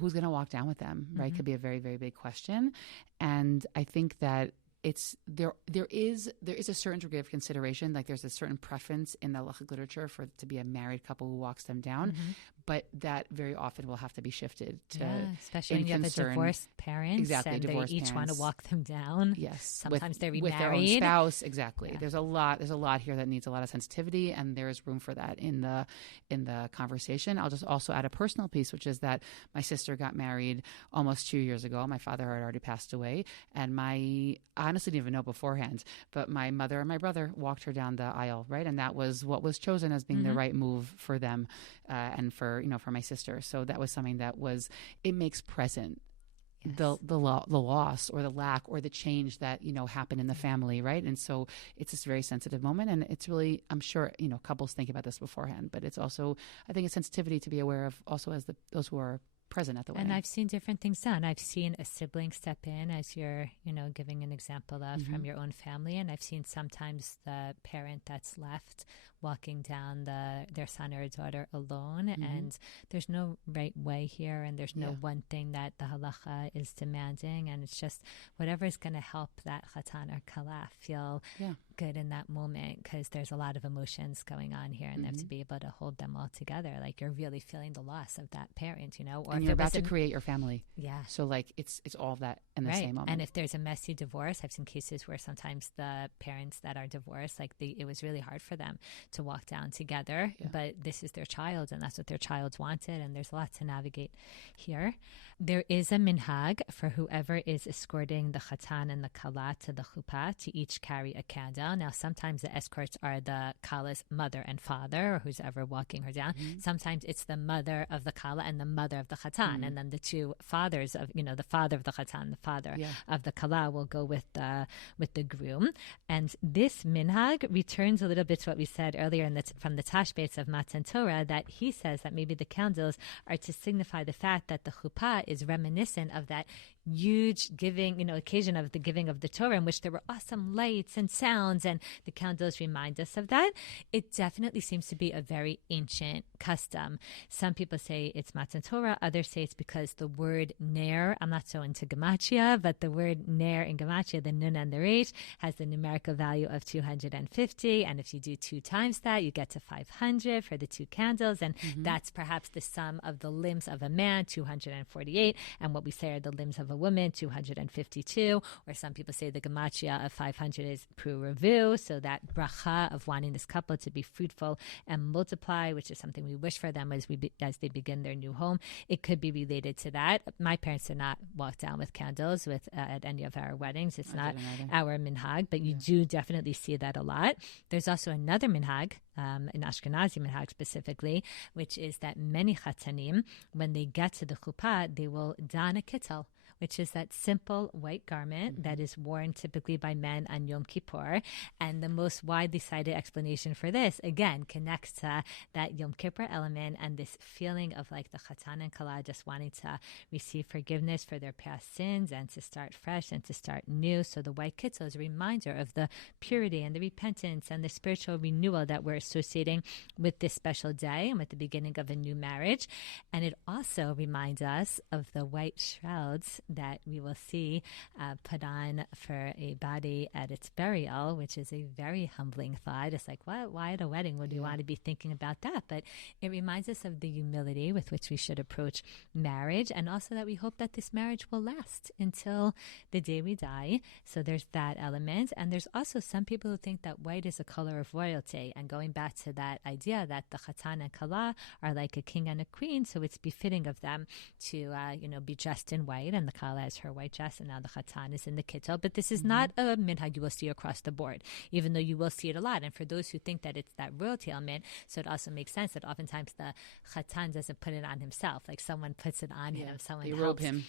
walk down with them, right? Could be a very, very big question. And I think that there is a certain degree of consideration, like there's a certain preference in the halachic literature for it to be a married couple who walks them down, but that very often will have to be shifted to especially when you have a divorced parents, and they each want to walk them down. Yes, sometimes they're remarried with their own spouse. Exactly. Yeah. There's a lot here that needs a lot of sensitivity, and there is room for that in the conversation. I'll just also add a personal piece, which is that my sister got married almost 2 years ago. My father had already passed away, and I honestly didn't even know beforehand, but my mother and my brother walked her down the aisle, right? And that was what was chosen as being the right move for them, and for my sister. So that was something that it makes present the loss or the lack or the change that happened in the family, right? And so it's this very sensitive moment, and it's really, I'm sure couples think about this beforehand, but it's also, I think, a sensitivity to be aware of also as those who are present at the wedding. And I've seen different things done. I've seen a sibling step in, as you're, giving an example of from your own family. And I've seen sometimes the parent that's left walking down their son or daughter alone. And there's no right way here, and there's no one thing that the halacha is demanding. And it's just whatever is going to help that chatan or kala feel good in that moment, because there's a lot of emotions going on here, and they have to be able to hold them all together. Like you're really feeling the loss of that parent, or and you're about to create your family. Yeah. So like it's all of that in the same moment. And if there's a messy divorce, I've seen cases where sometimes the parents that are divorced, like it was really hard for them to walk down together, but this is their child, and that's what their child wanted, and there's a lot to navigate here. There is a minhag for whoever is escorting the chatan and the kala to the chuppah to each carry a candle. Now, sometimes the escorts are the kala's mother and father, or who's ever walking her down. Sometimes it's the mother of the kala and the mother of the chatan, and then the two fathers of, the father of the chatan, the father of the kala will go with the groom. And this minhag returns a little bit to what we said earlier from the Tashbetz of Matan Torah, that he says that maybe the candles are to signify the fact that the chuppah is reminiscent of that huge giving, occasion of the giving of the Torah, in which there were awesome lights and sounds, and the candles remind us of that. It definitely seems to be a very ancient custom. Some people say it's Matan Torah, others say it's because the word ner, I'm not so into gematria, but the word ner in gematria, the nun and the resh, has the numerical value of 250, and if you do 2 times that, you get to 500 for the 2 candles, and that's perhaps the sum of the limbs of a man, 248, and what we say are the limbs of a woman, 252, or some people say the gematria of 500 is Pru Revu, so that bracha of wanting this couple to be fruitful and multiply, which is something we wish for them as they begin their new home. It could be related to that. My parents did not walk down with candles at any of our weddings. It's not our minhag, but you do definitely see that a lot. There's also another minhag, an Ashkenazi minhag specifically, which is that many chatanim, when they get to the chuppah, they will don a kittel, which is that simple white garment that is worn typically by men on Yom Kippur. And the most widely cited explanation for this, again, connects to that Yom Kippur element and this feeling of like the Chatan and Kala just wanting to receive forgiveness for their past sins and to start fresh and to start new. So the white kittel is a reminder of the purity and the repentance and the spiritual renewal that we're associating with this special day and with the beginning of a new marriage. And it also reminds us of the white shrouds that we will see put on for a body at its burial, which is a very humbling thought. It's like, why at a wedding would you want to be thinking about that? But it reminds us of the humility with which we should approach marriage, and also that we hope that this marriage will last until the day we die. So there's that element. And there's also some people who think that white is a color of royalty, and going back to that idea that the Chatan and Kala are like a king and a queen, so it's befitting of them to be dressed in white, and the Kala has her white dress, and now the Chatan is in the kittel. But this is not a minhag you will see across the board, even though you will see it a lot. And for those who think that it's that royalty element, so it also makes sense that oftentimes the Chatan doesn't put it on himself. Like someone puts it on him, someone they helps robe him.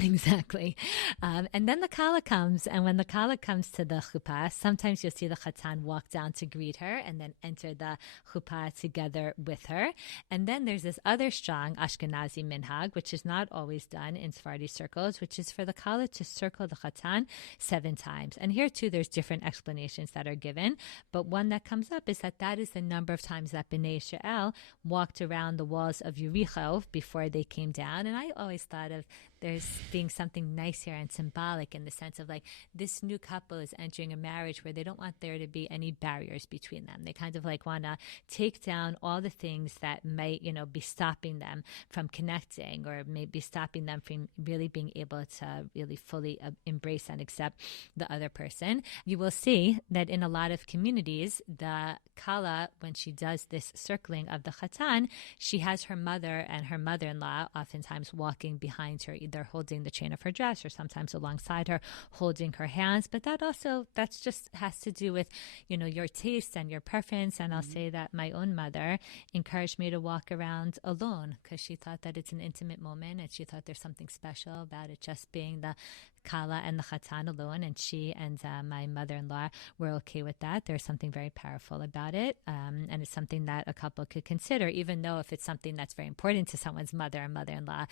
Exactly. And then the Kala comes, and when the Kala comes to the chuppah, sometimes you'll see the Chatan walk down to greet her and then enter the chuppah together with her. And then there's this other strong Ashkenazi minhag, which is not always done in Sephardi circles, which is for the Kala to circle the Chatan 7 times. And here too, there's different explanations that are given, but one that comes up is that is the number of times that Bnei Israel walked around the walls of Yericho before they came down. And I always thought of there's being something nice here and symbolic in the sense of like this new couple is entering a marriage where they don't want there to be any barriers between them. They kind of like want to take down all the things that might, be stopping them from connecting, or maybe stopping them from really being able to really fully embrace and accept the other person. You will see that in a lot of communities, the Kala, when she does this circling of the Chatan, she has her mother and her mother-in-law oftentimes walking behind her, either holding the chain of her dress or sometimes alongside her, holding her hands. But that's just has to do with, your taste and your preference. And I'll say that my own mother encouraged me to walk around alone because she thought that it's an intimate moment, and she thought there's something special about it just being the Kala and the Chatan alone, and she and my mother-in-law were okay with that. There's something very powerful about it, and it's something that a couple could consider, even though if it's something that's very important to someone's mother and mother-in-law,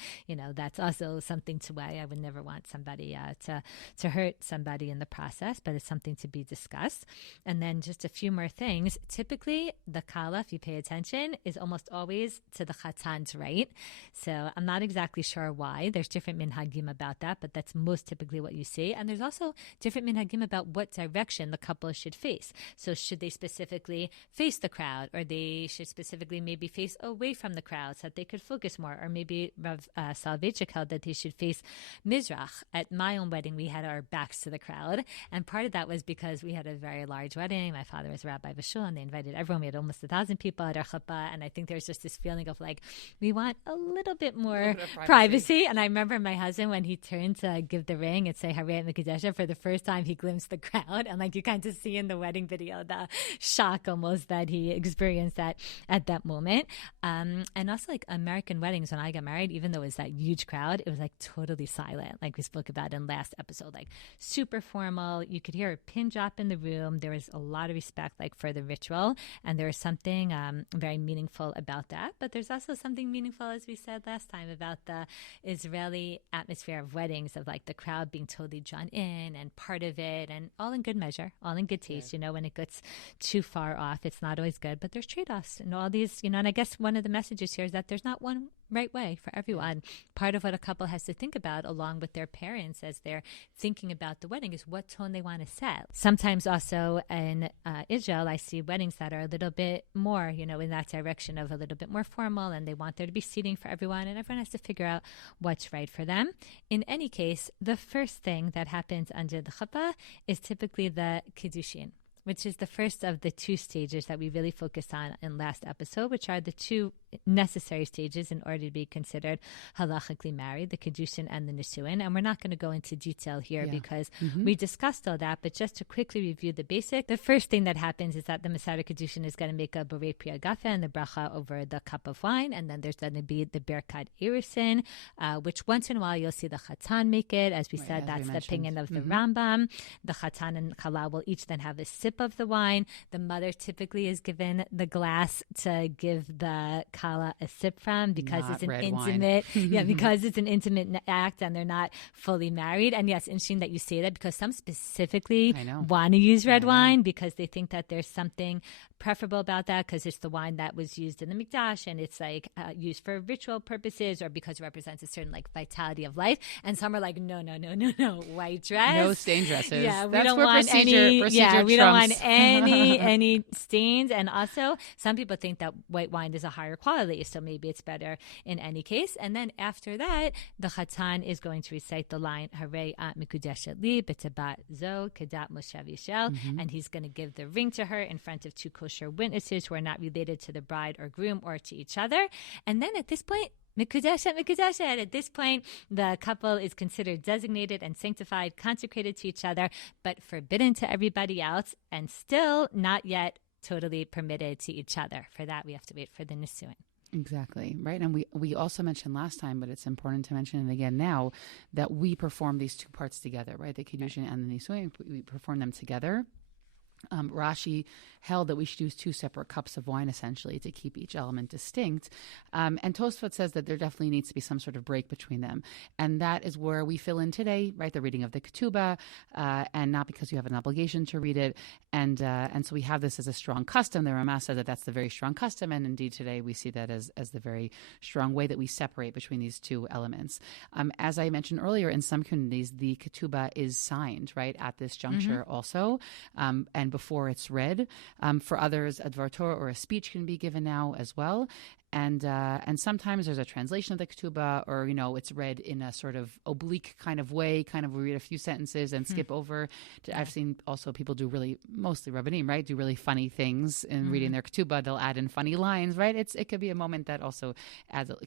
that's also something to weigh. I would never want somebody to hurt somebody in the process, but it's something to be discussed. And then just a few more things. Typically, the Kala, if you pay attention, is almost always to the Chatan's right. So I'm not exactly sure why. There's different minhagim about that, but that's most typically what you see. And there's also different minhagim about what direction the couple should face. So should they specifically face the crowd, or they should specifically maybe face away from the crowd so that they could focus more, or maybe Rav Soloveitchik held that they should face Mizrach. At my own wedding, we had our backs to the crowd, and part of that was because we had a very large wedding. My father was Rabbi Bashul, and they invited everyone. We had almost 1,000 people at our chuppah, and I think there's just this feeling of like, we want a little bit more privacy. And I remember my husband, when he turned to give the ring and say Harei Mikudesha, for the first time he glimpsed the crowd, and like you kind of see in the wedding video the shock almost that he experienced that at that moment. And also like American weddings, when I got married, even though it was that huge crowd, it was like totally silent, like we spoke about in last episode, like super formal. You could hear a pin drop in the room. There was a lot of respect like for the ritual, and there was something very meaningful about that. But there's also something meaningful, as we said last time, about the Israeli atmosphere of weddings, of like the crowd being totally drawn in and part of it, and all in good measure, all in good taste. When it gets too far off, it's not always good, but there's trade-offs and all these, and I guess one of the messages here is that there's not one right way for everyone. Part of what a couple has to think about along with their parents as they're thinking about the wedding is what tone they want to set. Sometimes also in Israel, I see weddings that are a little bit more, in that direction of a little bit more formal, and they want there to be seating for everyone, and everyone has to figure out what's right for them. In any case, the first thing that happens under the chuppah is typically the kiddushin, which is the first of the two stages that we really focused on in last episode, which are the two necessary stages in order to be considered halachically married, the kiddushin and the nisuin. And we're not going to go into detail here because we discussed all that, but just to quickly review the basic, the first thing that happens is that the Mesader Kiddushin is going to make a borei pri hagafe and the bracha over the cup of wine, and then there's going to be the Birkat Erusin, which once in a while you'll see the Chatan make it. As we said, that's the opinion of the Rambam. The Chatan and Kala will each then have a sip of the wine. The mother typically is given the glass to give the Kala a sip from because not it's an intimate because it's an intimate act and they're not fully married. And yes, interesting that you say that because some specifically want to use red wine because they think that there's something preferable about that because it's the wine that was used in the Mikdash and it's like used for ritual purposes or because it represents a certain like vitality of life. And some are like, no, white dress, no stain dresses. Yeah, we That's don't where want procedure we don't want trumps. any stains. And also, some people think that white wine is a higher quality, so maybe it's better in any case. And then after that, the Chatan is going to recite the line Harei at Mikudeshet li b'tabat zo kedat Moshe Yishel, and he's going to give the ring to her in front of two kosher witnesses who are not related to the bride or groom or to each other. And then at this point, Mikudeshet. At this point, the couple is considered designated and sanctified, consecrated to each other, but forbidden to everybody else, and still not yet totally permitted to each other. For that, we have to wait for the nisuin. Exactly, right? And we also mentioned last time, but it's important to mention it again now, that we perform these two parts together, right? The kiddushin and the nisuin, we perform them together. Rashi held that we should use two separate cups of wine, essentially, to keep each element distinct. And Tosfot says that there definitely needs to be some sort of break between them. And that is where we fill in today, right? The reading of the ketubah, and not because you have an obligation to read it. And so we have this as a strong custom. The Ramah says that that's the very strong custom. And indeed, today we see that as the very strong way that we separate between these two elements. As I mentioned earlier, in some communities, the ketubah is signed, right, at this juncture also. And before it's read. For others, a Dvar Torah or a speech can be given now as well. And sometimes there's a translation of the ketubah, or it's read in a sort of oblique kind of way. Kind of we read a few sentences and skip over. I've seen also people do mostly Rabbanim, right? Do really funny things in reading their ketubah. They'll add in funny lines, right? It could be a moment that also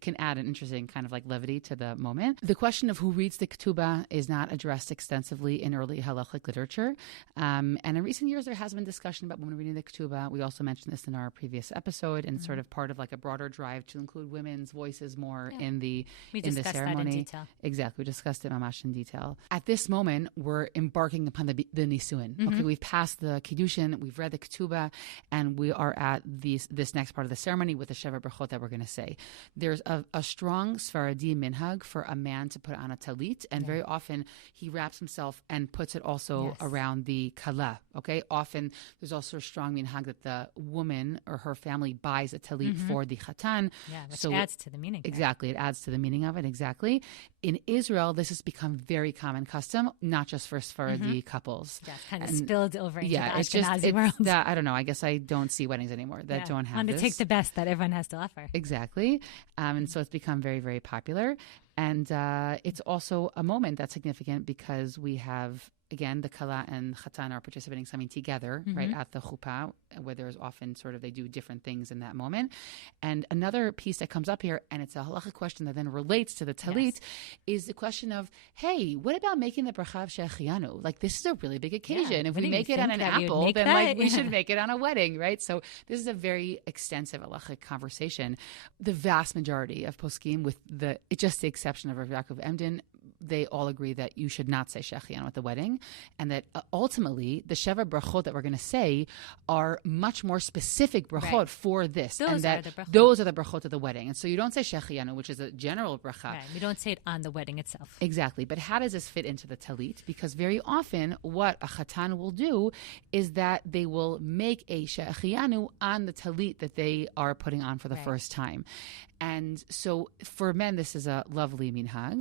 can add an interesting kind of like levity to the moment. The question of who reads the ketubah is not addressed extensively in early halachic literature, and in recent years there has been discussion about women reading the ketubah. We also mentioned this in our previous episode, and sort of part of like a broader drive to include women's voices more in the ceremony. That in detail. Exactly, we discussed it mamash in detail. At this moment, we're embarking upon the nisuin. Okay, we've passed the kiddushin, we've read the ketubah, and we are at this next part of the ceremony with the sheva brachot that we're going to say. There's a strong Sfaradi minhag for a man to put on a talit, and very often he wraps himself and puts it also around the kala. Okay, often there's also a strong minhag that the woman or her family buys a talit for the chatan. Which adds to the meaning. Exactly. It adds to the meaning of it. Exactly. In Israel, this has become very common custom, not just for Sephardi couples. Yeah, it's kind of spilled over into the Ashkenazi world. I don't know. I guess I don't see weddings anymore that don't have this. To take the best that everyone has to offer. Exactly. And so it's become very, very popular. And it's also a moment that's significant because we have, again, the Kala and Chatan are participating something together, right, at the chuppah, where there's often sort of, they do different things in that moment. And another piece that comes up here, and it's a halacha question that then relates to the talit, is the question of, hey, what about making the bracha of shechianu? Like, this is a really big occasion. If we make it on an apple, then we should make it on a wedding, right? So this is a very extensive halachic conversation. The vast majority of poskim, with just the exception of Rav Yaakov Emden, they all agree that you should not say shechianu at the wedding, and that ultimately the sheva brachot that we're going to say are much more specific brachot for this. Those are the brachot of the wedding. And so you don't say shechianu, which is a general bracha. Right. We don't say it on the wedding itself. Exactly. But how does this fit into the talit? Because very often what a chatan will do is that they will make a shechianu on the talit that they are putting on for the first time. And so for men, this is a lovely minhag.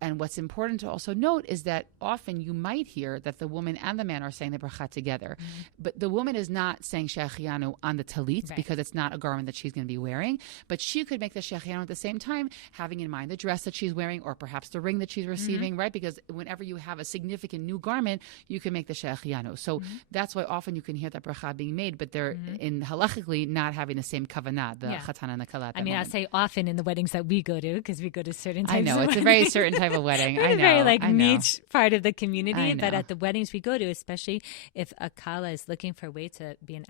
And what's important to also note is that often you might hear that the woman and the man are saying the bracha together. But the woman is not saying shechianu on the talit because it's not a garment that she's going to be wearing. But she could make the shechianu at the same time, having in mind the dress that she's wearing or perhaps the ring that she's receiving, right? Because whenever you have a significant new garment, you can make the shechianu. So that's why often you can hear that bracha being made, but they're in halachically not having the same kavanah, the chatan and the kala. I mean, I say often in the weddings that we go to, because we go to certain types I know, of it's weddings. a very certain type of wedding. I know. Very like I know. niche part of the community. But at the weddings we go to, especially if a kala is looking for a way to be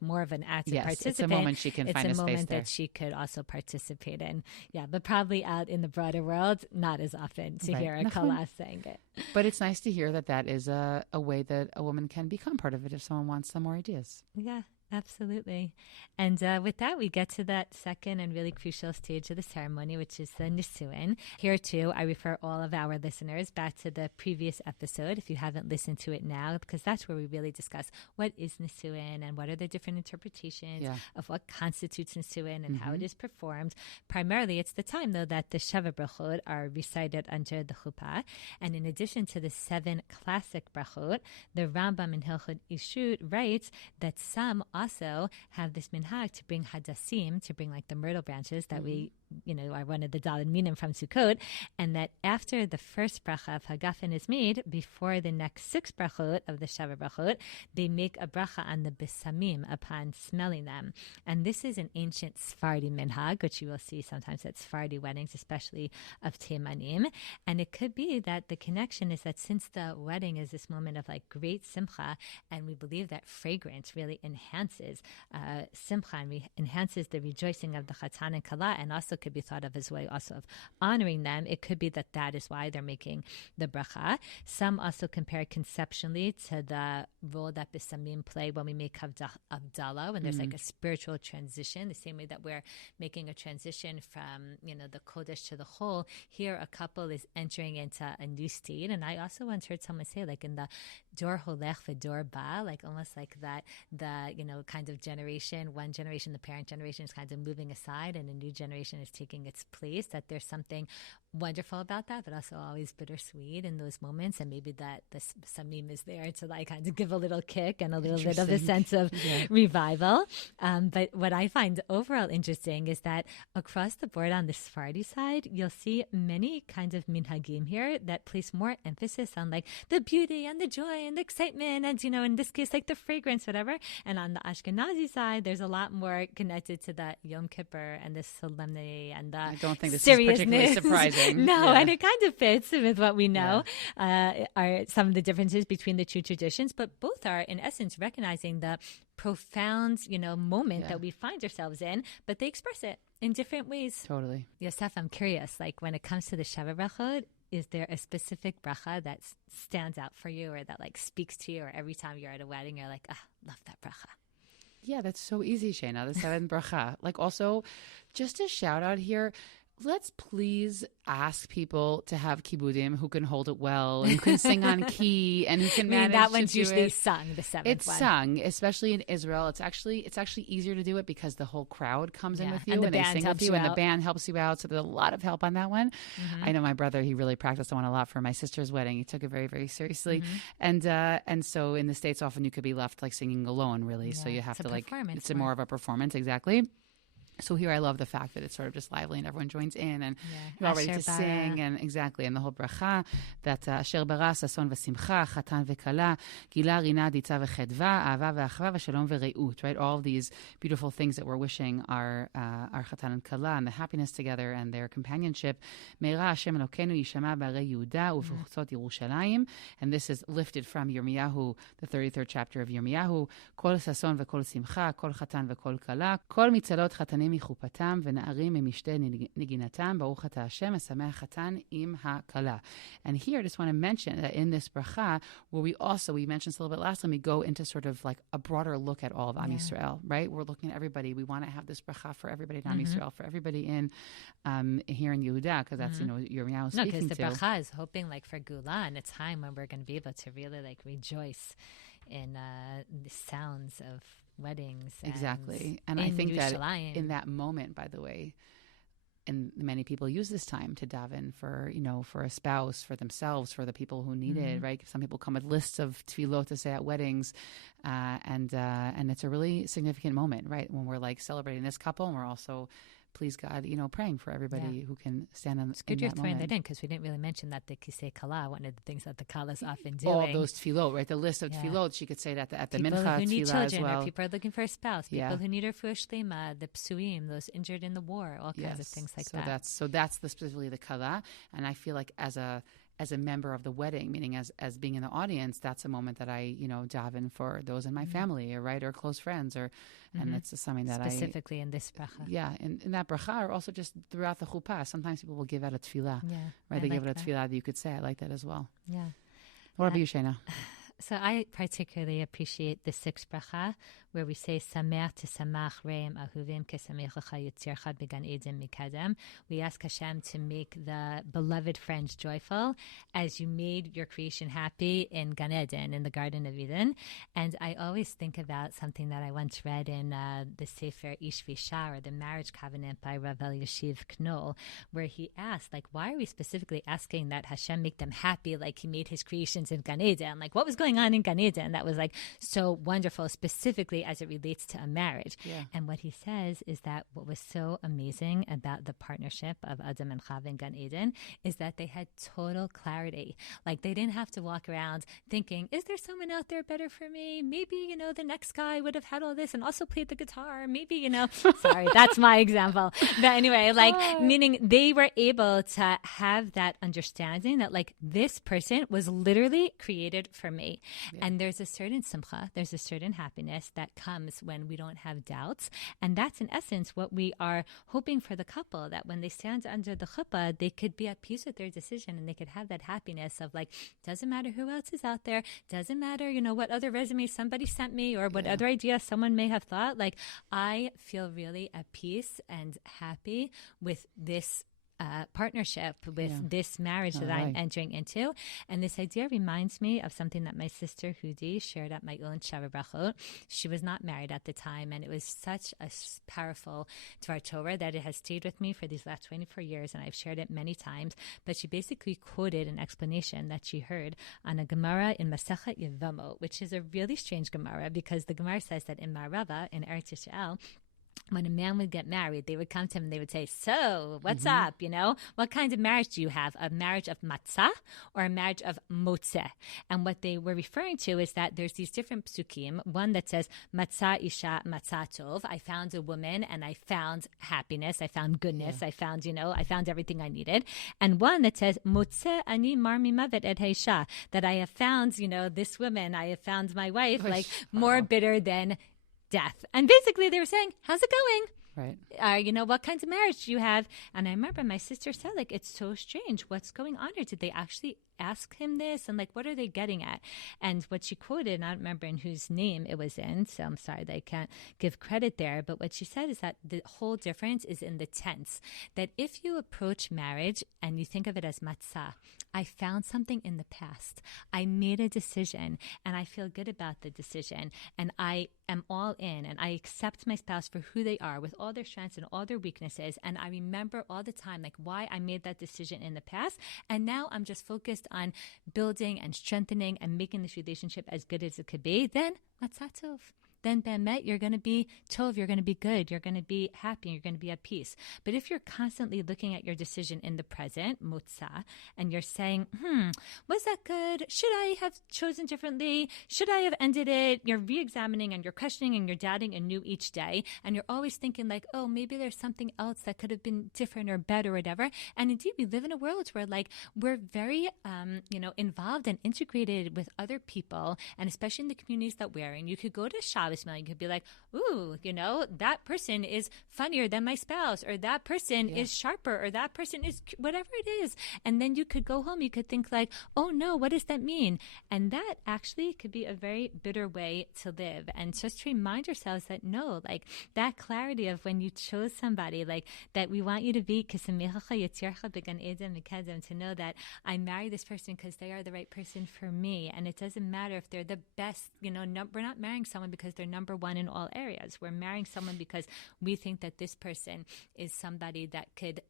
more of an active participant. It's a moment she can find a space there. It's a moment that she could also participate in. Yeah, but probably out in the broader world, not as often to hear a kala saying it. But it's nice to hear that is a way that a woman can become part of it if someone wants some more ideas. Yeah. Absolutely. And with that, we get to that second and really crucial stage of the ceremony, which is the nisuin. Here, too, I refer all of our listeners back to the previous episode, if you haven't listened to it now, because that's where we really discuss what is nisuin and what are the different interpretations of what constitutes nisuin and how it is performed. Primarily, it's the time, though, that the Sheva Brachot are recited under the chuppah. And in addition to the 7 classic brachot, the Rambam in Hilchot Ishut writes that some also have this minhag to bring hadassim, to bring like the myrtle branches that we, are one of the daled minim from Sukkot, and that after the first bracha of Hagafen is made, before the next 6 brachot of the Sheva Brachot, they make a bracha on the besamim upon smelling them. And this is an ancient Sephardi minhag, which you will see sometimes at Sephardi weddings, especially of Teimanim. And it could be that the connection is that since the wedding is this moment of like great simcha, and we believe that fragrance really enhances simcha and enhances the rejoicing of the chatan and kala, and also could be thought of as a way also of honoring them. It could be that is why they're making the bracha. Some also compare conceptually to the role that besamim play when we make Havdalah, when there's like a spiritual transition, the same way that we're making a transition from, the Kodesh to the whole. Here, a couple is entering into a new state. And I also once heard someone say, like in the Dor Holech v'Dor Ba, like almost like that, kind of generation, one generation, the parent generation is kind of moving aside and a new generation is taking its place, that there's something wonderful about that, but also always bittersweet in those moments. And maybe that the samim is there to like kind of give a little kick and a little bit of a sense of revival. But what I find overall interesting is that across the board on the Sephardi side, you'll see many kinds of minhagim here that place more emphasis on like the beauty and the joy and the excitement and, in this case, like the fragrance, whatever. And on the Ashkenazi side, there's a lot more connected to the Yom Kippur and the solemnity and the I don't think this seriousness. is particularly surprising. No, and it kind of fits with what we know are some of the differences between the two traditions, but both are, in essence, recognizing the profound, moment that we find ourselves in, but they express it in different ways. Totally. Yosef, I'm curious, like when it comes to the Sheva Brachot, is there a specific bracha that stands out for you or that like speaks to you, or every time you're at a wedding, you're like, love that bracha? Yeah, that's so easy, Shayna, the 7th bracha. Like also, just a shout out here, let's please ask people to have kibudim who can hold it well and who can sing on key and who can manage that one's to do usually it. sung, the 7th It's one. sung, especially in Israel. It's actually easier to do it because the whole crowd comes in with you and the they band sing with helps you you and the out. band helps you out. So there's a lot of help on that one. I know my brother, he really practiced on one a lot for my sister's wedding. He took it very, very seriously. And so in the States, often you could be left like singing alone, really. So you have to like, it's more of a performance. Exactly. So here I love the fact that it's sort of just lively and everyone joins in and you're all ready to sing and the whole bracha that asher bara sason v'simcha chatan v'kala gila rina ditza v'chedva ahava v'achava v'shalom v'reut, right? All of these beautiful things that we're wishing our chatan and kala and the happiness together and their companionship. Meira Hashem Elokeinu yishama b'arei Yehuda u'v'chutzot Yerushalayim, and this is lifted from Yirmiyahu, the 33rd chapter of Yirmiyahu. Kol sason v'kol simcha, kol chatan v'kol kala, kol mitzalot chatanim מחופתם ונערים ממשתה נגינתם ברוך אתה השם משמח חתן עם הכלה. And here I just want to mention that in this bracha, where we mentioned this a little bit last time, we go into sort of like a broader look at all of Am Yisrael, right? We're looking at everybody. We want to have this bracha for everybody in Am Yisrael, for everybody in here in Yehuda, because that's, Yirmiyahu speaking to. No, because the bracha is hoping like for Gula, and a time when we're going to be able to really like rejoice in the sounds of weddings. Exactly. And I think Yerushalayim. That in that moment, by the way, and many people use this time to daven for, for a spouse, for themselves, for the people who need it, right? Some people come with lists of tefillot to say at weddings, and it's a really significant moment, right? When we're like celebrating this couple, and we're also, please God, praying for everybody who can stand in. It's good you're throwing that in, because we didn't really mention that the Kisei Kala, one of the things that the Kala is often doing. All of those tefillot, right? The list of tefillot, she could say that at the people mincha who need tefillah children, as well. Or people are looking for a spouse, people who need a refuah shlema, the psuim, those injured in the war, all kinds of things like that. So that's specifically the Kala, and I feel like as a member of the wedding, meaning as being in the audience, that's a moment that I, daven for those in my family, or close friends, and that's something that specifically in this bracha. Yeah, in that bracha, or also just throughout the chuppah. Sometimes people will give out a tefillah, right? They give it a tefillah that you could say. I like that as well. Yeah. What about you, Shana? So I particularly appreciate the sixth bracha, where we say Sameach Tisamach Reim Ahuvim Kesamech Lecha Yitzircha Began Eden Mikadem. We ask Hashem to make the beloved friends joyful as you made your creation happy in Gan Eden, in the Garden of Eden. And I always think about something that I once read in the Sefer Ish V'Isha, or the Marriage Covenant by Rav Elyashiv Knoll, where he asked, like, why are we specifically asking that Hashem make them happy like he made his creations in Gan Eden? Like, what was going on in Gan Eden that was like so wonderful, specifically as it relates to a marriage? And what he says is that what was so amazing about the partnership of Adam and Chava in Gan Eden is that they had total clarity. Like, they didn't have to walk around thinking, is there someone out there better for me? Maybe, the next guy would have had all this and also played the guitar. Maybe, sorry, that's my example. But anyway, meaning they were able to have that understanding that, like, this person was literally created for me. And there's a certain simcha, there's a certain happiness that comes when we don't have doubts. And that's in essence what we are hoping for the couple, that when they stand under the chuppah, they could be at peace with their decision, and they could have that happiness of, like, doesn't matter who else is out there, doesn't matter, what other resume somebody sent me, or what other idea someone may have thought. Like, I feel really at peace and happy with this partnership, with this marriage that I'm entering into. And this idea reminds me of something that my sister Hudi shared at my own Shava Brachot. She was not married at the time, and it was such a powerful Dvar Torah that it has stayed with me for these last 24 years, and I've shared it many times. But she basically quoted an explanation that she heard on a Gemara in Masechet Yevamot, which is a really strange Gemara, because the Gemara says that in Marava, in Eretz Yisrael, when a man would get married, they would come to him and they would say, so, what's up? What kind of marriage do you have? A marriage of matzah or a marriage of motzeh? And what they were referring to is that there's these different psukim. One that says, matzah isha matzah tov. I found a woman and I found happiness. I found goodness. I found, I found everything I needed. And one that says, motzeh ani mar mimavet et haisha. That I have found, this woman, I have found my wife, like, more bitter than death. And basically they were saying, how's it going? Right. What kinds of marriage do you have? And I remember my sister said, like, it's so strange. What's going on here? Did they actually ask him this? And, like, what are they getting at? And what she quoted, and I don't remember in whose name it was in, so I'm sorry that I can't give credit there. But what she said is that the whole difference is in the tense. That if you approach marriage and you think of it as matzah, I found something in the past. I made a decision and I feel good about the decision, and I am all in, and I accept my spouse for who they are, with all their strengths and all their weaknesses. And I remember all the time, like, why I made that decision in the past. And now I'm just focused on building and strengthening and making this relationship as good as it could be. Then matzah tov. Then Be'emet, you're going to be tov, you're going to be good, you're going to be happy, you're going to be at peace. But if you're constantly looking at your decision in the present, motzah, and you're saying, was that good? Should I have chosen differently? Should I have ended it? You're re-examining and you're questioning and you're doubting anew each day. And you're always thinking, like, oh, maybe there's something else that could have been different or better or whatever. And indeed, we live in a world where, like, we're very, involved and integrated with other people, and especially in the communities that we're in. You could go to Shabbos, you could be like, ooh, that person is funnier than my spouse, or that person is sharper, or that person is whatever it is. And then you could go home, you could think, like, oh no, what does that mean? And that actually could be a very bitter way to live. And just to remind ourselves that no, like, that clarity of when you chose somebody, like, that we want you to be to know that I marry this person because they are the right person for me. And it doesn't matter if they're the best, we're not marrying someone because they're are number one in all areas. We're marrying someone because we think that this person is somebody that could,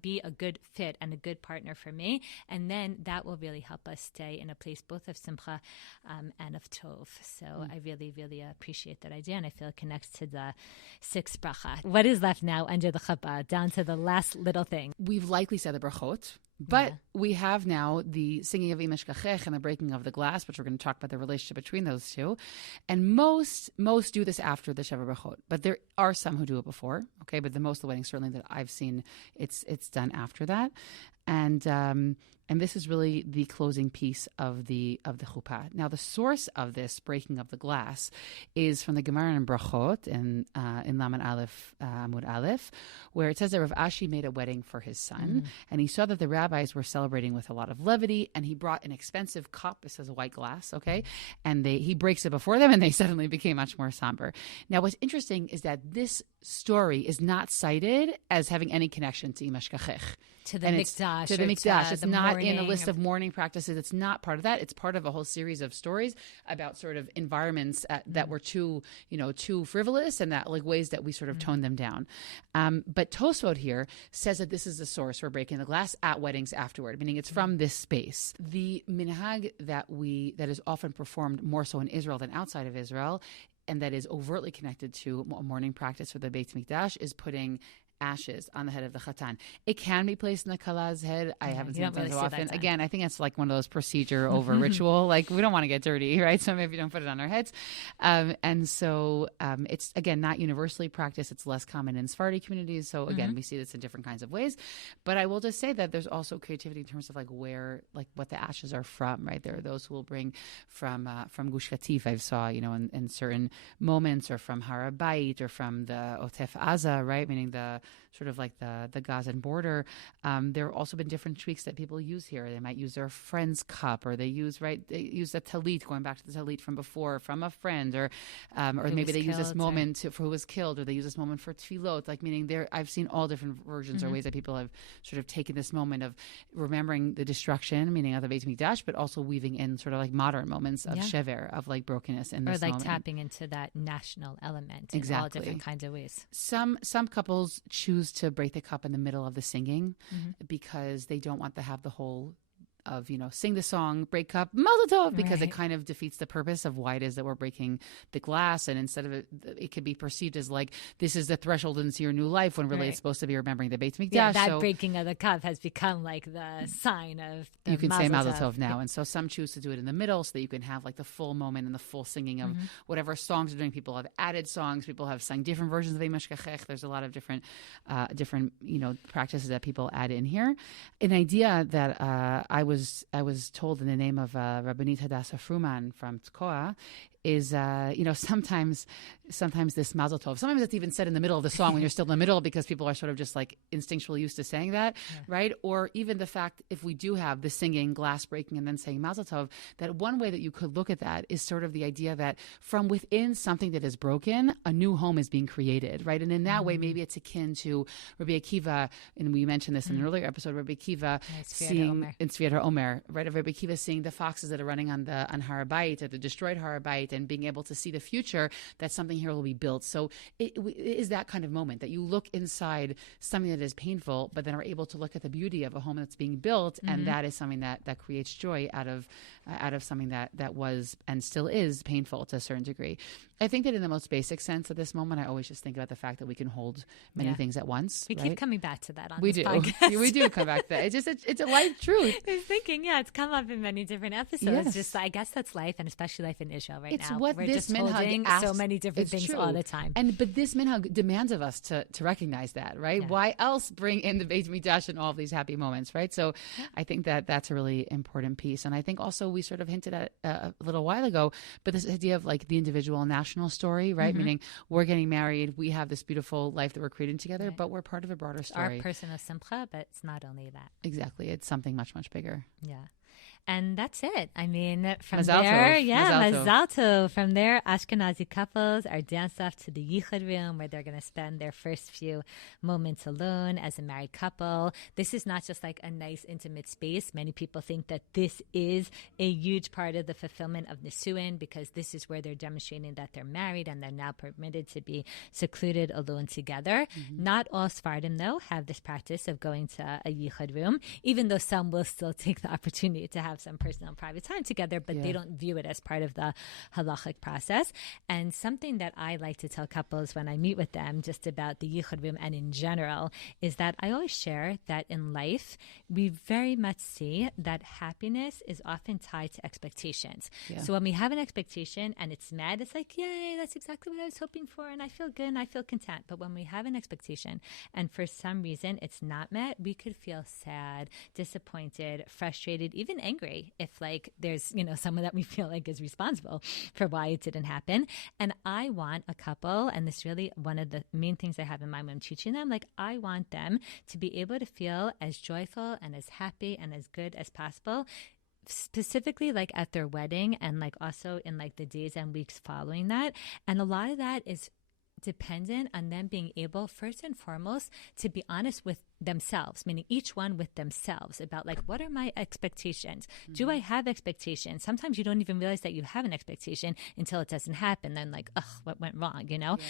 be a good fit and a good partner for me. And then that will really help us stay in a place both of simcha and of tov. So I really, really appreciate that idea, and I feel it connects to the sixth bracha. What is left now under the chuppah, down to the last little thing? We've likely said the brachot, but we have now the singing of Im Eshkachech and the breaking of the glass, which we're going to talk about the relationship between those two. And most do this after the Sheva Brachot, but there are some who do it before. Okay, but the most of the weddings, certainly that I've seen, it's done after that. And this is really the closing piece of the chuppah. Now, the source of this breaking of the glass is from the Gemara in Brachot in Laman Aleph, Amud Aleph, where it says that Rav Ashi made a wedding for his son, and he saw that the rabbis were celebrating with a lot of levity, and he brought an expensive cup. It says a white glass, okay, and he breaks it before them, and they suddenly became much more somber. Now, what's interesting is that this story is not cited as having any connection to Im Eshkachech. To the Mikdash. To the Mikdash. It's not in a list of mourning practices. It's not part of that. It's part of a whole series of stories about sort of environments that were too frivolous, and that like ways that we sort of toned them down. But Tosfot here says that this is the source for breaking the glass at weddings afterward, meaning it's from this space. The minhag that is often performed more so in Israel than outside of Israel, and that is overtly connected to a mourning practice for the Beit Mikdash, is putting ashes on the head of the chatan. It can be placed in the kala's head. I haven't seen it so often. Again, I think it's like one of those procedure over ritual. Like, we don't want to get dirty, right? So maybe don't put it on our heads. And so it's, again, not universally practiced. It's less common in Sephardi communities. So again, we see this in different kinds of ways. But I will just say that there's also creativity in terms of like what the ashes are from, right? There are those who will bring from Gush Katif, I saw, in certain moments, or from Har HaBayit, or from the Otef Aza, right? Meaning the sort of like the Gazan border. There have also been different tweaks that people use here. They might use their friend's cup, or they use a talit, going back to the talit from before, from a friend, or maybe they use this moment for who was killed, or they use this moment for tefillot. Like, meaning I've seen all different versions or ways that people have sort of taken this moment of remembering the destruction, meaning of the Beit Mikdash, but also weaving in sort of like modern moments of shever, of like brokenness in this moment. Or like tapping into that national element in all different kinds of ways. Some couples choose to break the cup in the middle of the singing because they don't want to have the whole of, sing the song, break cup, Mazel Tov, because it kind of defeats the purpose of why it is that we're breaking the glass. And instead of it could be perceived as like, this is the threshold into your new life, when really it's supposed to be remembering the Beit Mikdash. Yeah, that breaking of the cup has become like the sign of the you can say Mazel Tov now. And so some choose to do it in the middle so that you can have like the full moment and the full singing of whatever songs you're doing. People have added songs. People have sung different versions of Im Eshkachech. There's a lot of different practices that people add in here. An idea that I was told in the name of Rabbanit Hadassah Fruman from Tkoa is, sometimes this Mazel Tov, sometimes it's even said in the middle of the song when you're still in the middle, because people are sort of just like instinctually used to saying that, right? Or even the fact, if we do have the singing, glass breaking, and then saying Mazel Tov, that one way that you could look at that is sort of the idea that from within something that is broken, a new home is being created, right? And in that way, maybe it's akin to Rabbi Akiva, and we mentioned this in an earlier episode, Rabbi Akiva seeing in Sfiyat Omer, right? Of Rabbi Akiva seeing the foxes that are running on Har HaBayit, at the destroyed Har HaBayit, and being able to see the future, that something here will be built. So it is that kind of moment that you look inside something that is painful, but then are able to look at the beauty of a home that's being built, and that is something that creates joy out of something that was and still is painful to a certain degree. I think that in the most basic sense at this moment, I always just think about the fact that we can hold many things at once. We keep coming back to that on this podcast. We do come back to that. It's a life truth. I was thinking, it's come up in many different episodes. Yes. Just, I guess that's life, and especially life in Israel right now. What we're this just holding so many different things all the time. But this minhag demands of us to recognize that, right? Yeah. Why else bring in the Beit Mikdash and all of these happy moments, right? So I think that that's a really important piece. And I think also we sort of hinted at a little while ago, but this idea of like the individual national story, right? Meaning we're getting married, we have this beautiful life that we're creating together, but we're part of a broader story. Our person of simcha, but it's not only that. Exactly. It's something much, much bigger. Yeah. And that's it. I mean, from Mazal there, tov. Mazal tov. From there, Ashkenazi couples are danced off to the Yichud room where they're going to spend their first few moments alone as a married couple. This is not just like a nice, intimate space. Many people think that this is a huge part of the fulfillment of Nisuin because this is where they're demonstrating that they're married and they're now permitted to be secluded alone together. Not all Sephardim, though, have this practice of going to a Yichud room, even though some will still take the opportunity to have some personal and private time together, but they don't view it as part of the halachic process. And something that I like to tell couples when I meet with them just about the Yichud room and in general is that I always share that in life, we very much see that happiness is often tied to expectations. So when we have an expectation and it's mad, it's like, yay, that's exactly what I was hoping for, and I feel good and I feel content. But when we have an expectation and for some reason it's not met, we could feel sad, disappointed, frustrated, even angry if like there's, someone that we feel like is responsible for why it didn't happen. And I want a couple, and this is really one of the main things I have in mind when I'm teaching them, like I want them to be able to feel as joyful and as happy and as good as possible, specifically like at their wedding and like also in like the days and weeks following that. And a lot of that is dependent on them being able, first and foremost, to be honest with themselves, meaning each one with themselves about like, what are my expectations? Do I have expectations? Sometimes you don't even realize that you have an expectation until it doesn't happen. Then like, ugh, what went wrong,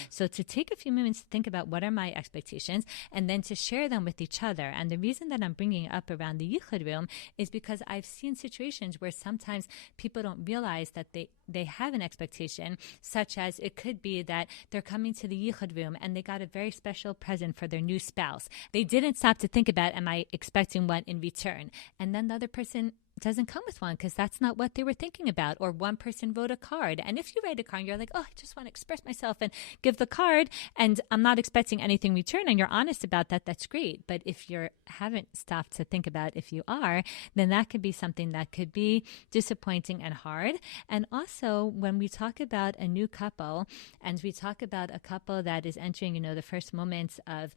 So to take a few moments to think about what are my expectations and then to share them with each other. And the reason that I'm bringing it up around the Yichud room is because I've seen situations where sometimes people don't realize that they have an expectation, such as it could be that they're coming to the Yichud room and they got a very special present for their new spouse. They didn't stop to think about, am I expecting one in return? And then the other person doesn't come with one because that's not what they were thinking about. Or one person wrote a card. And if you write a card and you're like, oh, I just want to express myself and give the card and I'm not expecting anything in return and you're honest about that, that's great. But if you haven't stopped to think about if you are, then that could be something that could be disappointing and hard. And also when we talk about a new couple and we talk about a couple that is entering, the first moments of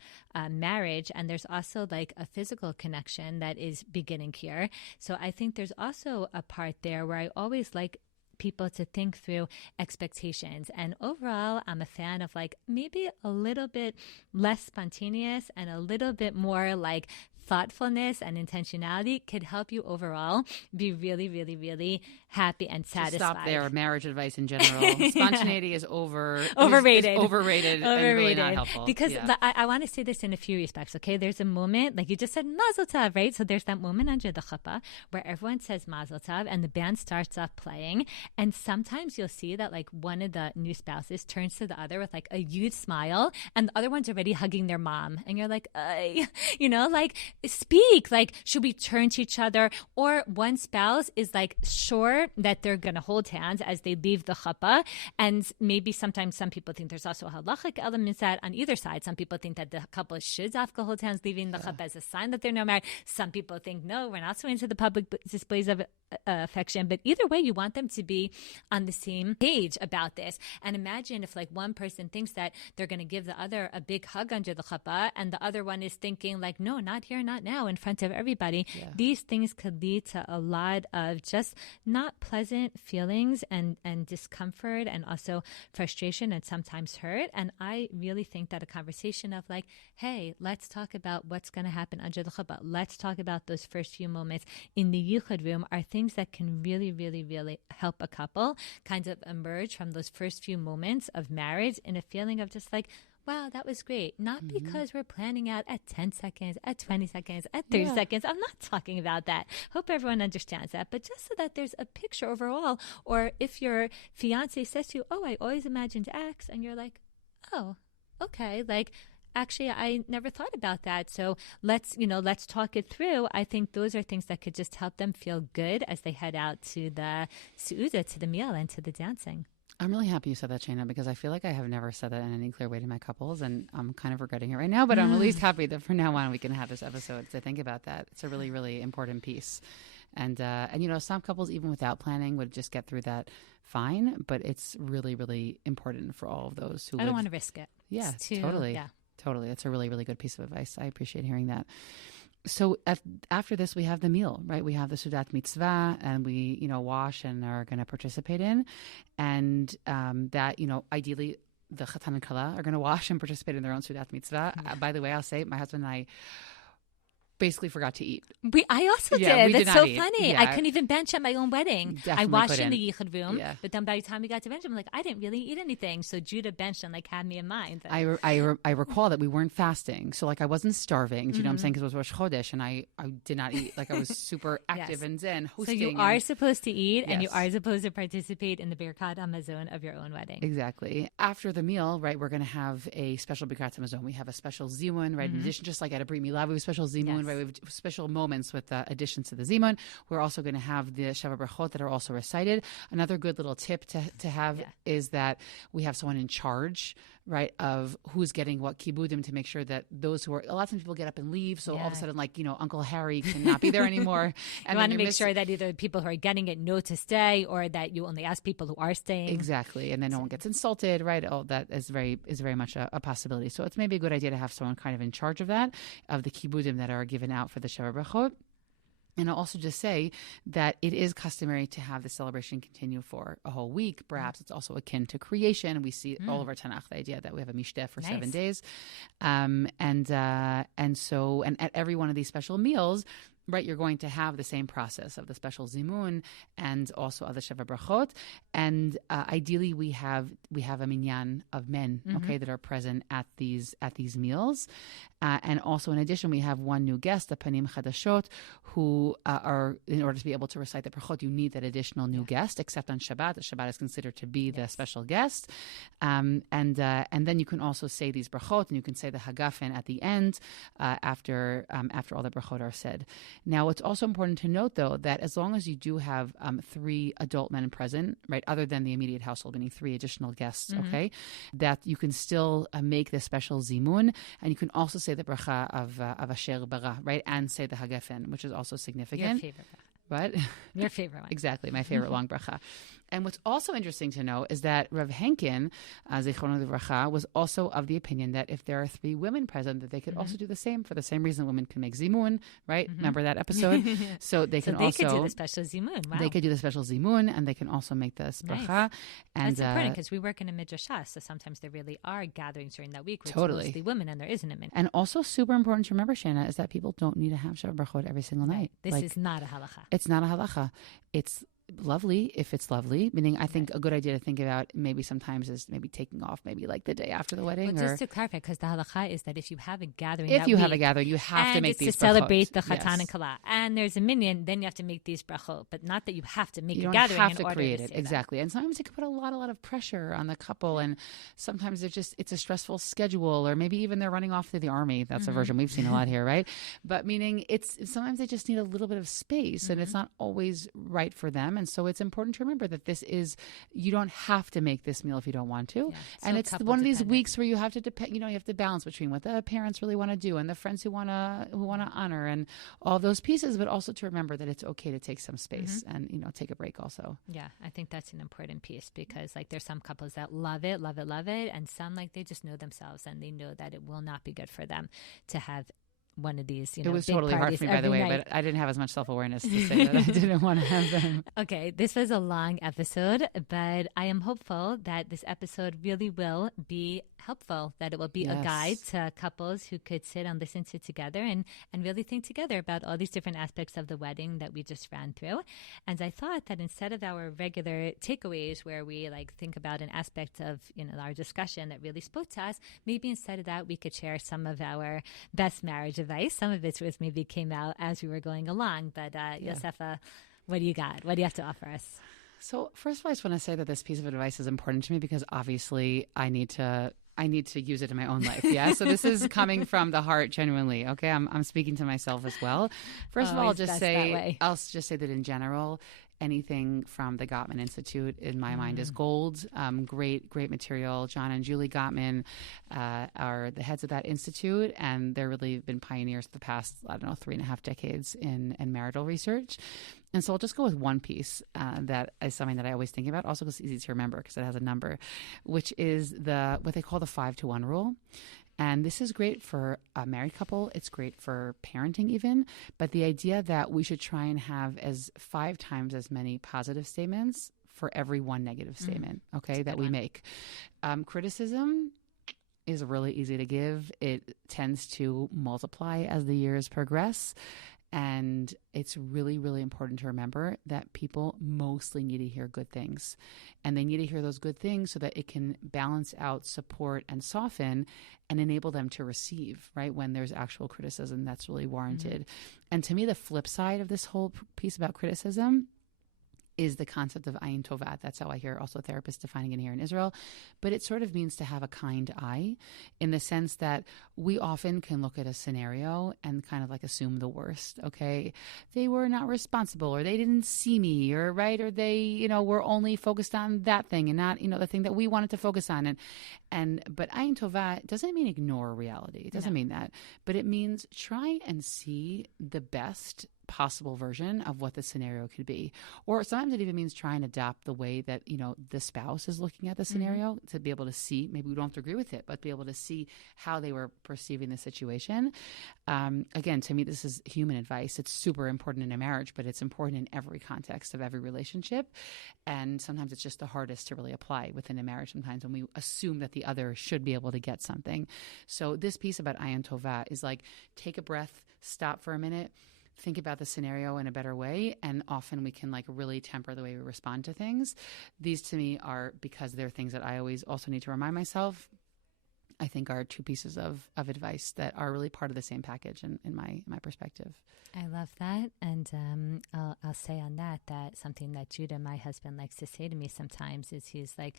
marriage, and there's also like a physical connection that is beginning here. So I think there's also a part there where I always like people to think through expectations. And overall, I'm a fan of like maybe a little bit less spontaneous and a little bit more like thoughtfulness and intentionality could help you overall be really, really, really happy and satisfied. Just stop there. Marriage advice in general. Spontaneity is overrated. Is overrated and really not helpful. Because I want to say this in a few respects, okay? There's a moment, like you just said, Mazel Tov, right? So there's that moment under the chuppah where everyone says Mazel Tov and the band starts off playing. And sometimes you'll see that like one of the new spouses turns to the other with like a huge smile and the other one's already hugging their mom. And you're like, like speak, like, should we turn to each other? Or one spouse is like sure that they're going to hold hands as they leave the chuppah. And maybe sometimes some people think there's also halachic elements that on either side. Some people think that the couple should dafka hold hands leaving the chuppah as a sign that they're not married. Some people think, no, we're not so into the public displays of affection. But either way, you want them to be on the same page about this. And imagine if like one person thinks that they're going to give the other a big hug under the chuppah and the other one is thinking like, no, not here, not now, in front of everybody. These things could lead to a lot of just not pleasant feelings and discomfort and also frustration and sometimes hurt. And I really think that a conversation of like, hey, let's talk about what's going to happen under the chuppah. Let's talk about those first few moments in the Yichud room are things that can really, really, really help a couple kind of emerge from those first few moments of marriage in a feeling of just like, wow, that was great. Not because we're planning out at 10 seconds, at 20 seconds, at 30 seconds. I'm not talking about that. Hope everyone understands that. But just so that there's a picture overall, or if your fiance says to you, oh, I always imagined X, and you're like, oh, okay, like, actually, I never thought about that. So let's talk it through. I think those are things that could just help them feel good as they head out to the su'udah, to the meal, and to the dancing. I'm really happy you said that, Shana, because I feel like I have never said that in any clear way to my couples, and I'm kind of regretting it right now, but I'm at least happy that from now on we can have this episode to think about that. It's a really, really important piece. And some couples, even without planning, would just get through that fine, but it's really, really important for all of those who I don't want to risk it. Yeah, totally. Yeah. Totally. That's a really, really good piece of advice. I appreciate hearing that. So after this, we have the meal, right? We have the Sudat Mitzvah, and we, wash and are going to participate in. And that, ideally, the Chatan and Kala are going to wash and participate in their own Sudat Mitzvah. By the way, I'll say, my husband and I basically forgot to eat. I also did. That's so funny. I couldn't even bench at my own wedding. Definitely I washed in the Yichud room, but then by the time we got to bench, I'm like, I didn't really eat anything. So Judah benched and had me in mind. I recall that we weren't fasting, so I wasn't starving. Do you know what I'm saying? Because it was Rosh Chodesh, and I did not eat. I was super active and zen, hosting. So you are supposed to eat, and you are supposed to participate in the Birkat Hamazon of your own wedding. Exactly. After the meal, right, we're going to have a special Birkat Hamazon. We have a special zimun, right? In addition, just like at a Brit Milah, we have a special zimun, right? We have special moments with additions to the zimun. We're also going to have the Sheva Brachot that are also recited. Another good little tip to have is that we have someone in charge, right, of who's getting what kibudim, to make sure that those who are, a lot of times people get up and leave, so all of a sudden, Uncle Harry cannot be there anymore. And you want to make sure that either people who are getting it know to stay, or that you only ask people who are staying. Exactly, and then no one gets insulted, right? All that is very much a possibility. So it's maybe a good idea to have someone kind of in charge of that, of the kibudim that are given out for the Sheva Brachot. And I'll also just say that it is customary to have the celebration continue for a whole week. Perhaps it's also akin to creation. We see all over Tanakh the idea that we have a mishteh for 7 days. And at every one of these special meals, right, you're going to have the same process of the special zimun and also other Sheva Brachot. And ideally, we have a minyan of men, okay, that are present at these meals. And also, in addition, we have one new guest, the Panim Chadashot, who are, in order to be able to recite the Brachot, you need that additional new guest, except on Shabbat. The Shabbat is considered to be the special guest. And then you can also say these Brachot, and you can say the Hagafen at the end after all the Brachot are said. Now, it's also important to note, though, that as long as you do have 3 adult men present, right, other than the immediate household, meaning 3 additional guests, okay, that you can still make the special zimun, and you can also say the bracha of Asher Bara, right, and say the Hagafen, which is also significant. Your favorite. What? Your favorite one. Exactly, my favorite long bracha. And what's also interesting to know is that Rav Henkin, Zichrono Livracha, was also of the opinion that if there are 3 women present, that they could also do the same, for the same reason women can make zimun, right? Remember that episode? So they could do the special zimun. Wow. They could do the special zimun, and they can also make the bracha. Nice. And that's important, because we work in a midrashah, so sometimes there really are gatherings during that week where it's mostly women and there isn't a minyan. And also super important to remember, Shana, is that people don't need to have Sheva Brachot every single night. This is not a halacha. It's not a halacha. It's lovely if it's lovely, meaning I think a good idea to think about maybe sometimes is maybe taking off maybe the day after the wedding. Well, just to clarify, because the halakha is that if you have a gathering you have to make these to celebrate the Chatan and Kala, and there's a minyan, then you have to make these brachot, but not that you have to make a gathering have to in order create to it. Exactly. And sometimes it can put a lot of pressure on the couple, and sometimes it's a stressful schedule, or maybe even they're running off to the army. That's a version we've seen a lot here, right? But meaning sometimes they just need a little bit of space, and it's not always right for them. And so it's important to remember that you don't have to make this meal if you don't want to. Yeah, and it's one of these weeks where you have to you have to balance between what the parents really want to do and the friends who want to honor and all those pieces, but also to remember that it's okay to take some space and take a break also. Yeah, I think that's an important piece, because there's some couples that love it, and some they just know themselves and they know that it will not be good for them to have one of these, it was totally hard for me, by the way, but I didn't have as much self-awareness to say that I didn't want to have them. Okay, this was a long episode, but I am hopeful that this episode really will be helpful, that it will be a guide to couples who could sit and listen to together and really think together about all these different aspects of the wedding that we just ran through. And I thought that instead of our regular takeaways where we think about an aspect of our discussion that really spoke to us, maybe instead of that we could share some of our best marriage advice. Some of it was maybe came out as we were going along, but Yosefa, what do you got? What do you have to offer us? So first of all, I just want to say that this piece of advice is important to me, because obviously I need to use it in my own life. Yeah. So this is coming from the heart, genuinely. Okay. I'm speaking to myself as well. First of all, I'll just say that in general, anything from the Gottman Institute in my mind is gold. Great material. John and Julie Gottman are the heads of that institute, and they're really been pioneers for the past, 3.5 decades in marital research. And so I'll just go with one piece that is something that I always think about, also because it's easy to remember because it has a number, which is what they call the 5-to-1 rule. And this is great for a married couple. It's great for parenting even. But the idea that we should try and have as 5 times as many positive statements for every one negative statement, okay, that we make. Criticism is really easy to give. It tends to multiply as the years progress. And it's really, really important to remember that people mostly need to hear good things. And they need to hear those good things so that it can balance out, support, and soften and enable them to receive, right, when there's actual criticism that's really warranted. And to me, the flip side of this whole piece about criticism is the concept of ayin tova. That's how I hear also therapists defining it here in Israel. But it sort of means to have a kind eye, in the sense that we often can look at a scenario and kind of like assume the worst. Okay, they were not responsible, or they didn't see me, or right, or they, were only focused on that thing and not, the thing that we wanted to focus on. But ayin tova doesn't mean ignore reality. It doesn't mean that, but it means try and see the best possible version of what the scenario could be. Or sometimes it even means try and adapt the way that, the spouse is looking at the scenario, to be able to see, maybe we don't have to agree with it, but be able to see how they were perceiving the situation. Again, to me, this is human advice. It's super important in a marriage, but it's important in every context of every relationship. And sometimes it's just the hardest to really apply within a marriage, sometimes when we assume that the other should be able to get something. So this piece about ayin tova is like, take a breath, stop for a minute, think about the scenario in a better way, and often we can really temper the way we respond to things. These to me are, because they're things that I always also need to remind myself, I think are 2 pieces of advice that are really part of the same package in my perspective. I love that. And I'll say on that something that Judah, my husband, likes to say to me sometimes is, he's like,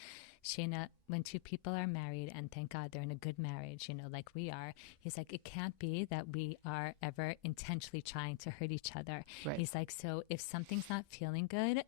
Shana, when 2 people are married, and thank God they're in a good marriage, like we are, he's like, it can't be that we are ever intentionally trying to hurt each other. Right. He's like, so if something's not feeling good,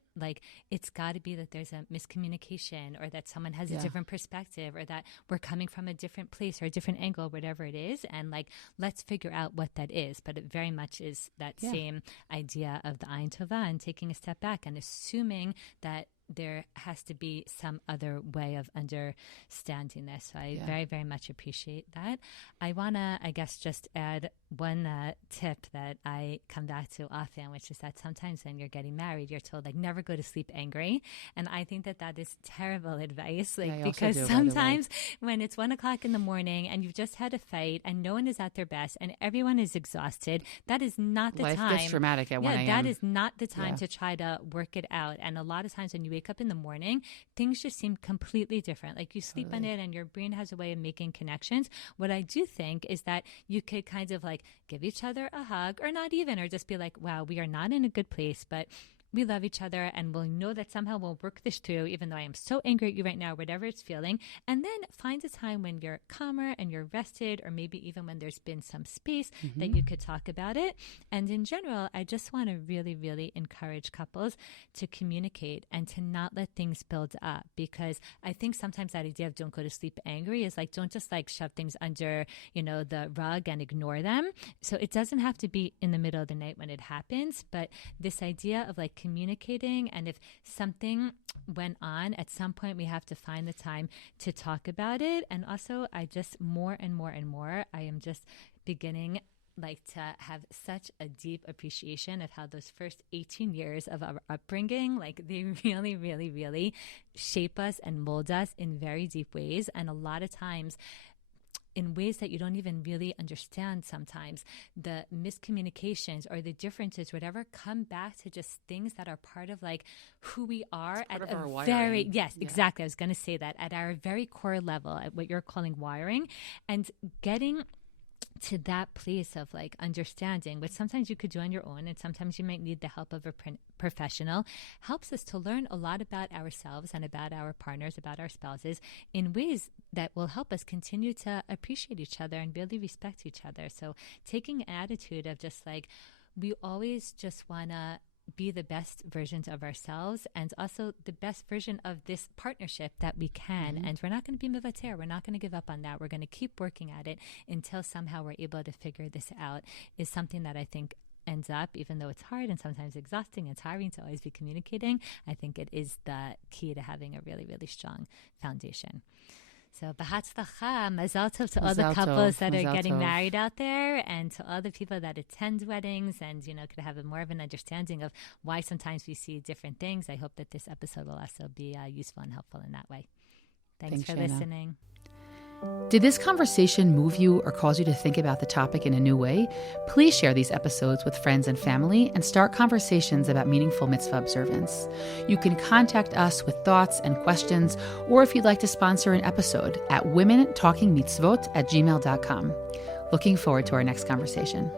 it's got to be that there's a miscommunication, or that someone has a different perspective, or that we're coming from a different place or a different angle, whatever it is. And let's figure out what that is. But it very much is that same idea of the ayin tova, and taking a step back and assuming that there has to be some other way of understanding this. So I very, very much appreciate that. I want to, I guess, just add one tip that I come back to often, which is that sometimes when you're getting married, you're told, never go to sleep angry. And I think that is terrible advice, because sometimes when it's 1:00 in the morning and you've just had a fight and no one is at their best and everyone is exhausted, that is not the time. Life gets dramatic at 1 a.m. That is not the time to try to work it out. And a lot of times when you wake up in the morning, things just seem completely different. You sleep on it and your brain has a way of making connections. What I do think is that you could kind of give each other a hug, or not even, or just be like, wow, we are not in a good place, but we love each other, and we'll know that somehow we'll work this through, even though I am so angry at you right now, whatever it's feeling. And then find a time when you're calmer and you're rested, or maybe even when there's been some space that you could talk about it. And in general, I just want to really, really encourage couples to communicate and to not let things build up, because I think sometimes that idea of don't go to sleep angry is don't just shove things under, the rug and ignore them. So it doesn't have to be in the middle of the night when it happens, but this idea of communicating, and if something went on, at some point we have to find the time to talk about it. And also, I just more and more and more, I am just beginning to have such a deep appreciation of how those first 18 years of our upbringing, they really, really, really shape us and mold us in very deep ways. And a lot of times, in ways that you don't even really understand sometimes, the miscommunications or the differences, whatever, come back to just things that are part of who we are at a very, exactly. I was going to say that, at our very core level, at what you're calling wiring, and getting to that place of understanding, which sometimes you could do on your own, and sometimes you might need the help of a professional, helps us to learn a lot about ourselves and about our partners, about our spouses, in ways that will help us continue to appreciate each other and really respect each other. So taking an attitude of just we always just want to be the best versions of ourselves, and also the best version of this partnership that we can. And we're not going to be mivater. We're not going to give up on that. We're going to keep working at it until somehow we're able to figure this out, is something that I think ends up, even though it's hard and sometimes exhausting and tiring to always be communicating, I think it is the key to having a really, really strong foundation. So b'hatzlacha, mazal tov to all Mazal the couples tov, that are mazal getting tov. married out there, and to all the people that attend weddings and, could have more of an understanding of why sometimes we see different things. I hope that this episode will also be useful and helpful in that way. Thanks for Shana. listening. Did this conversation move you or cause you to think about the topic in a new way? Please share these episodes with friends and family and start conversations about meaningful mitzvah observance. You can contact us with thoughts and questions, or if you'd like to sponsor an episode at womentalkingmitzvot@gmail.com. Looking forward to our next conversation.